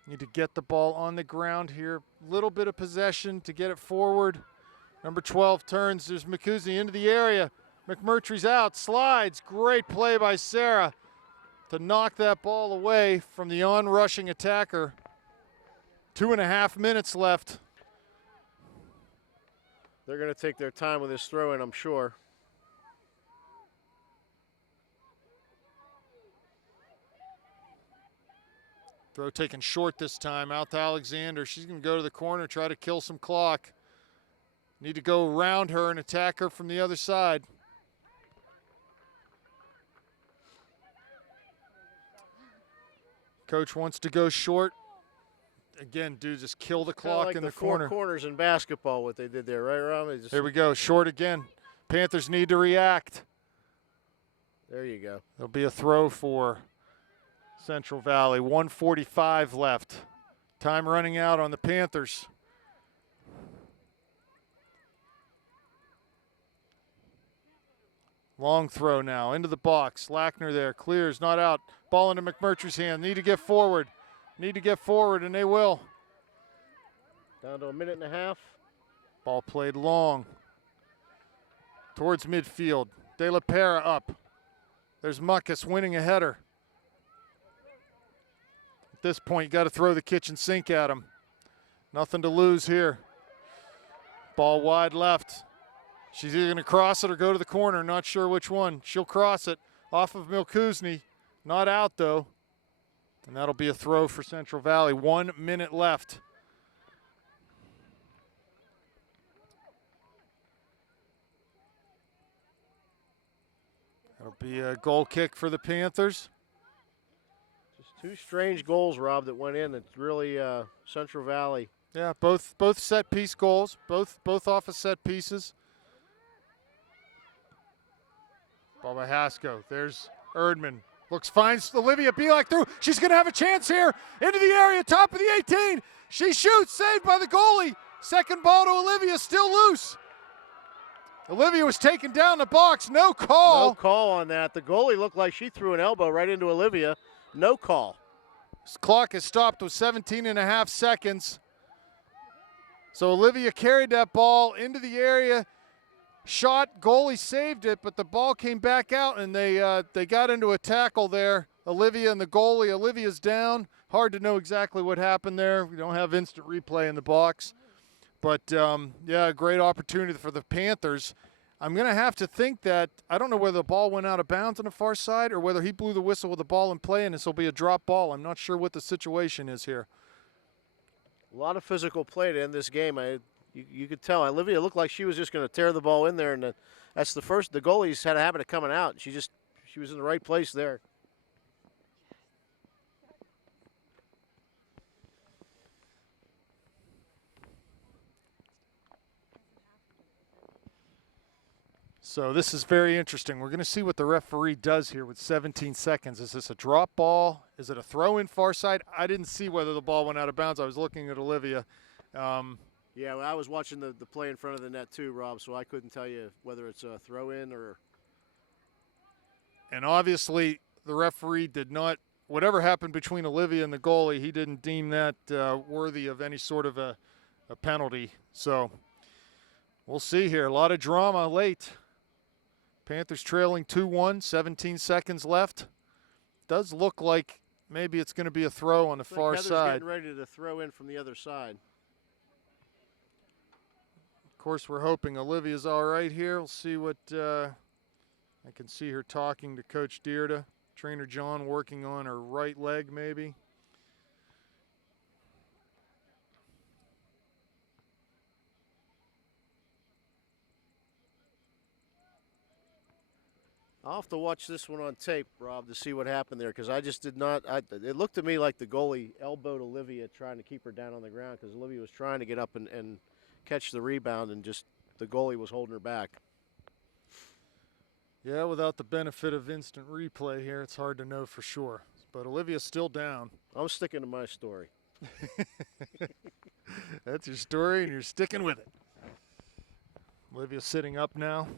Need to get the ball on the ground here. Little bit of possession to get it forward. Number 12 turns. There's McCuzney into the area. McMurtry's out, slides. Great play by Sarah to knock that ball away from the on-rushing attacker. 2.5 minutes left. They're going to take their time with this throw in, I'm sure. Throw taken short this time, out to Alexander. She's going to go to the corner, try to kill some clock. Need to go around her and attack her from the other side. Coach wants to go short. Again, dude, just kill the Kinda clock like in the the four corner. corners in basketball, what they did there, right, Rob? They just- Here we go, short again. Panthers need to react. There you go. There'll be a throw for Central Valley. 1:45 left. Time running out on the Panthers. Long throw now into the box. Lackner there, clears, not out. Ball into McMurtry's hand. Need to get forward. Need to get forward, and they will. Down to a minute and a half. Ball played long. Towards midfield. De La Pera up. There's Muckus winning a header. At this point, you got to throw the kitchen sink at him. Nothing to lose here. Ball wide left. She's either going to cross it or go to the corner. Not sure which one. She'll cross it off of Milkuzni. Not out, though. And that'll be a throw for Central Valley. 1 minute left. That'll be a goal kick for the Panthers. Just two strange goals, Rob, that went in. It's really Central Valley. Yeah, both set piece goals, both off of set pieces. Ball by Haskell. There's Erdman. Finds Olivia Bielak through. She's going to have a chance here. Into the area, top of the 18. She shoots, saved by the goalie. Second ball to Olivia, still loose. Olivia was taken down the box. No call. No call on that. The goalie looked like she threw an elbow right into Olivia. No call. This clock is stopped with 17 and a half seconds. So Olivia carried that ball into the area. Shot, goalie saved it, but the ball came back out, and they got into a tackle there. Olivia and the goalie. Olivia's down. Hard to know exactly what happened there. We don't have instant replay in the box. But, yeah, great opportunity for the Panthers. I'm going to have to think that I don't know whether the ball went out of bounds on the far side or whether he blew the whistle with the ball in play, and this will be a drop ball. I'm not sure what the situation is here. A lot of physical play to end this game. You could tell Olivia looked like she was just going to tear the ball in there, and that's the first. The goalie's had a habit of coming out. She was in the right place there. So this is very interesting. We're going to see what the referee does here with 17 seconds. Is this a drop ball? Is it a throw-in far side? I didn't see whether the ball went out of bounds. I was looking at Olivia. Yeah, well, I was watching the play in front of the net too, Rob, so I couldn't tell you whether it's a throw-in or. And obviously the referee did not, whatever happened between Olivia and the goalie, he didn't deem that worthy of any sort of a penalty. So we'll see here. A lot of drama late. Panthers trailing 2-1, 17 seconds left. Does look like maybe it's going to be a throw on the far Heather's side. getting ready to throw in from the other side. Of course, we're hoping Olivia's all right here. We'll see what I can see her talking to Coach Dierda. Trainer John working on her right leg maybe. I'll have to watch this one on tape, Rob, to see what happened there, because I just did not. It looked to me like the goalie elbowed Olivia, trying to keep her down on the ground, because Olivia was trying to get up and catch the rebound, and just the goalie was holding her back. Yeah, without the benefit of instant replay here, it's hard to know for sure. But Olivia's still down. I'm sticking to my story. That's your story, and you're sticking with it. Olivia's sitting up now.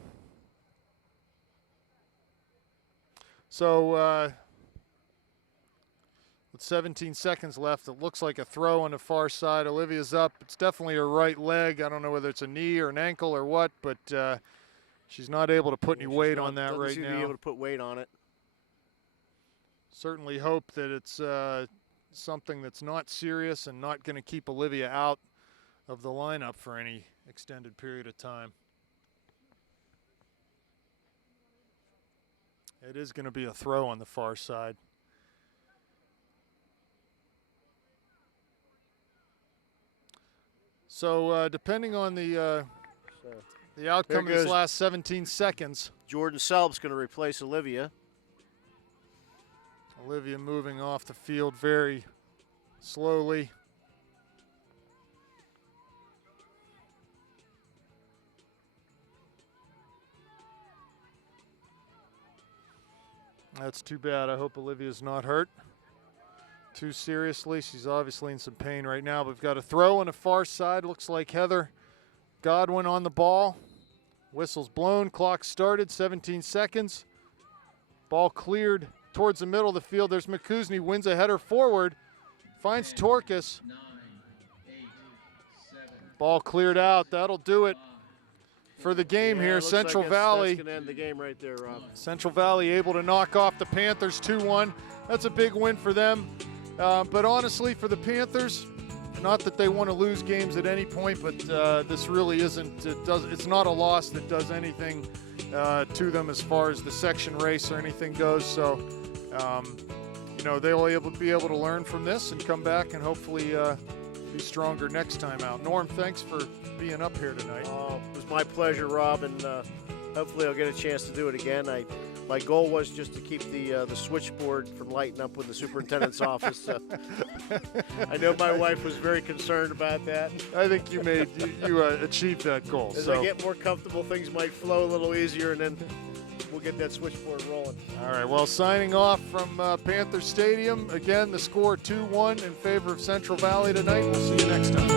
So with 17 seconds left, it looks like a throw on the far side. Olivia's up. It's definitely her right leg. I don't know whether it's a knee or an ankle or what, but she's not able to put any weight on that right doesn't seem to be now. able to put weight on it. Certainly hope that it's something that's not serious and not going to keep Olivia out of the lineup for any extended period of time. It is going to be a throw on the far side. So depending on the outcome of this last 17 seconds. Jordan Selb's going to replace Olivia. Olivia moving off the field very slowly. That's too bad. I hope Olivia's not hurt too seriously. She's obviously in some pain right now. But we've got a throw on the far side. Looks like Heather Godwin on the ball. Whistle's blown. Clock started. 17 seconds. Ball cleared towards the middle of the field. There's McCuzney. Wins a header forward. Finds Torkas. 9, 8, 7, Ball cleared out. That'll do it for the game Yeah, here. it looks Central like Valley. That's going to end the game right there, Rob. Central Valley able to knock off the Panthers 2-1. That's a big win for them. But honestly, for the Panthers, not that they want to lose games at any point, but this really isn't. It's not a loss that does anything to them as far as the section race or anything goes. So, they'll be able to learn from this and come back and hopefully be stronger next time out. Norm, thanks for being up here tonight. It was my pleasure, Rob, and hopefully I'll get a chance to do it again. My goal was just to keep the switchboard from lighting up with the superintendent's office. So I know my wife was very concerned about that. I think you achieved that goal. As So. I get more comfortable, things might flow a little easier, and then we'll get that switchboard rolling. All right, well, signing off from Panther Stadium. Again, the score 2-1 in favor of Central Valley tonight. We'll see you next time.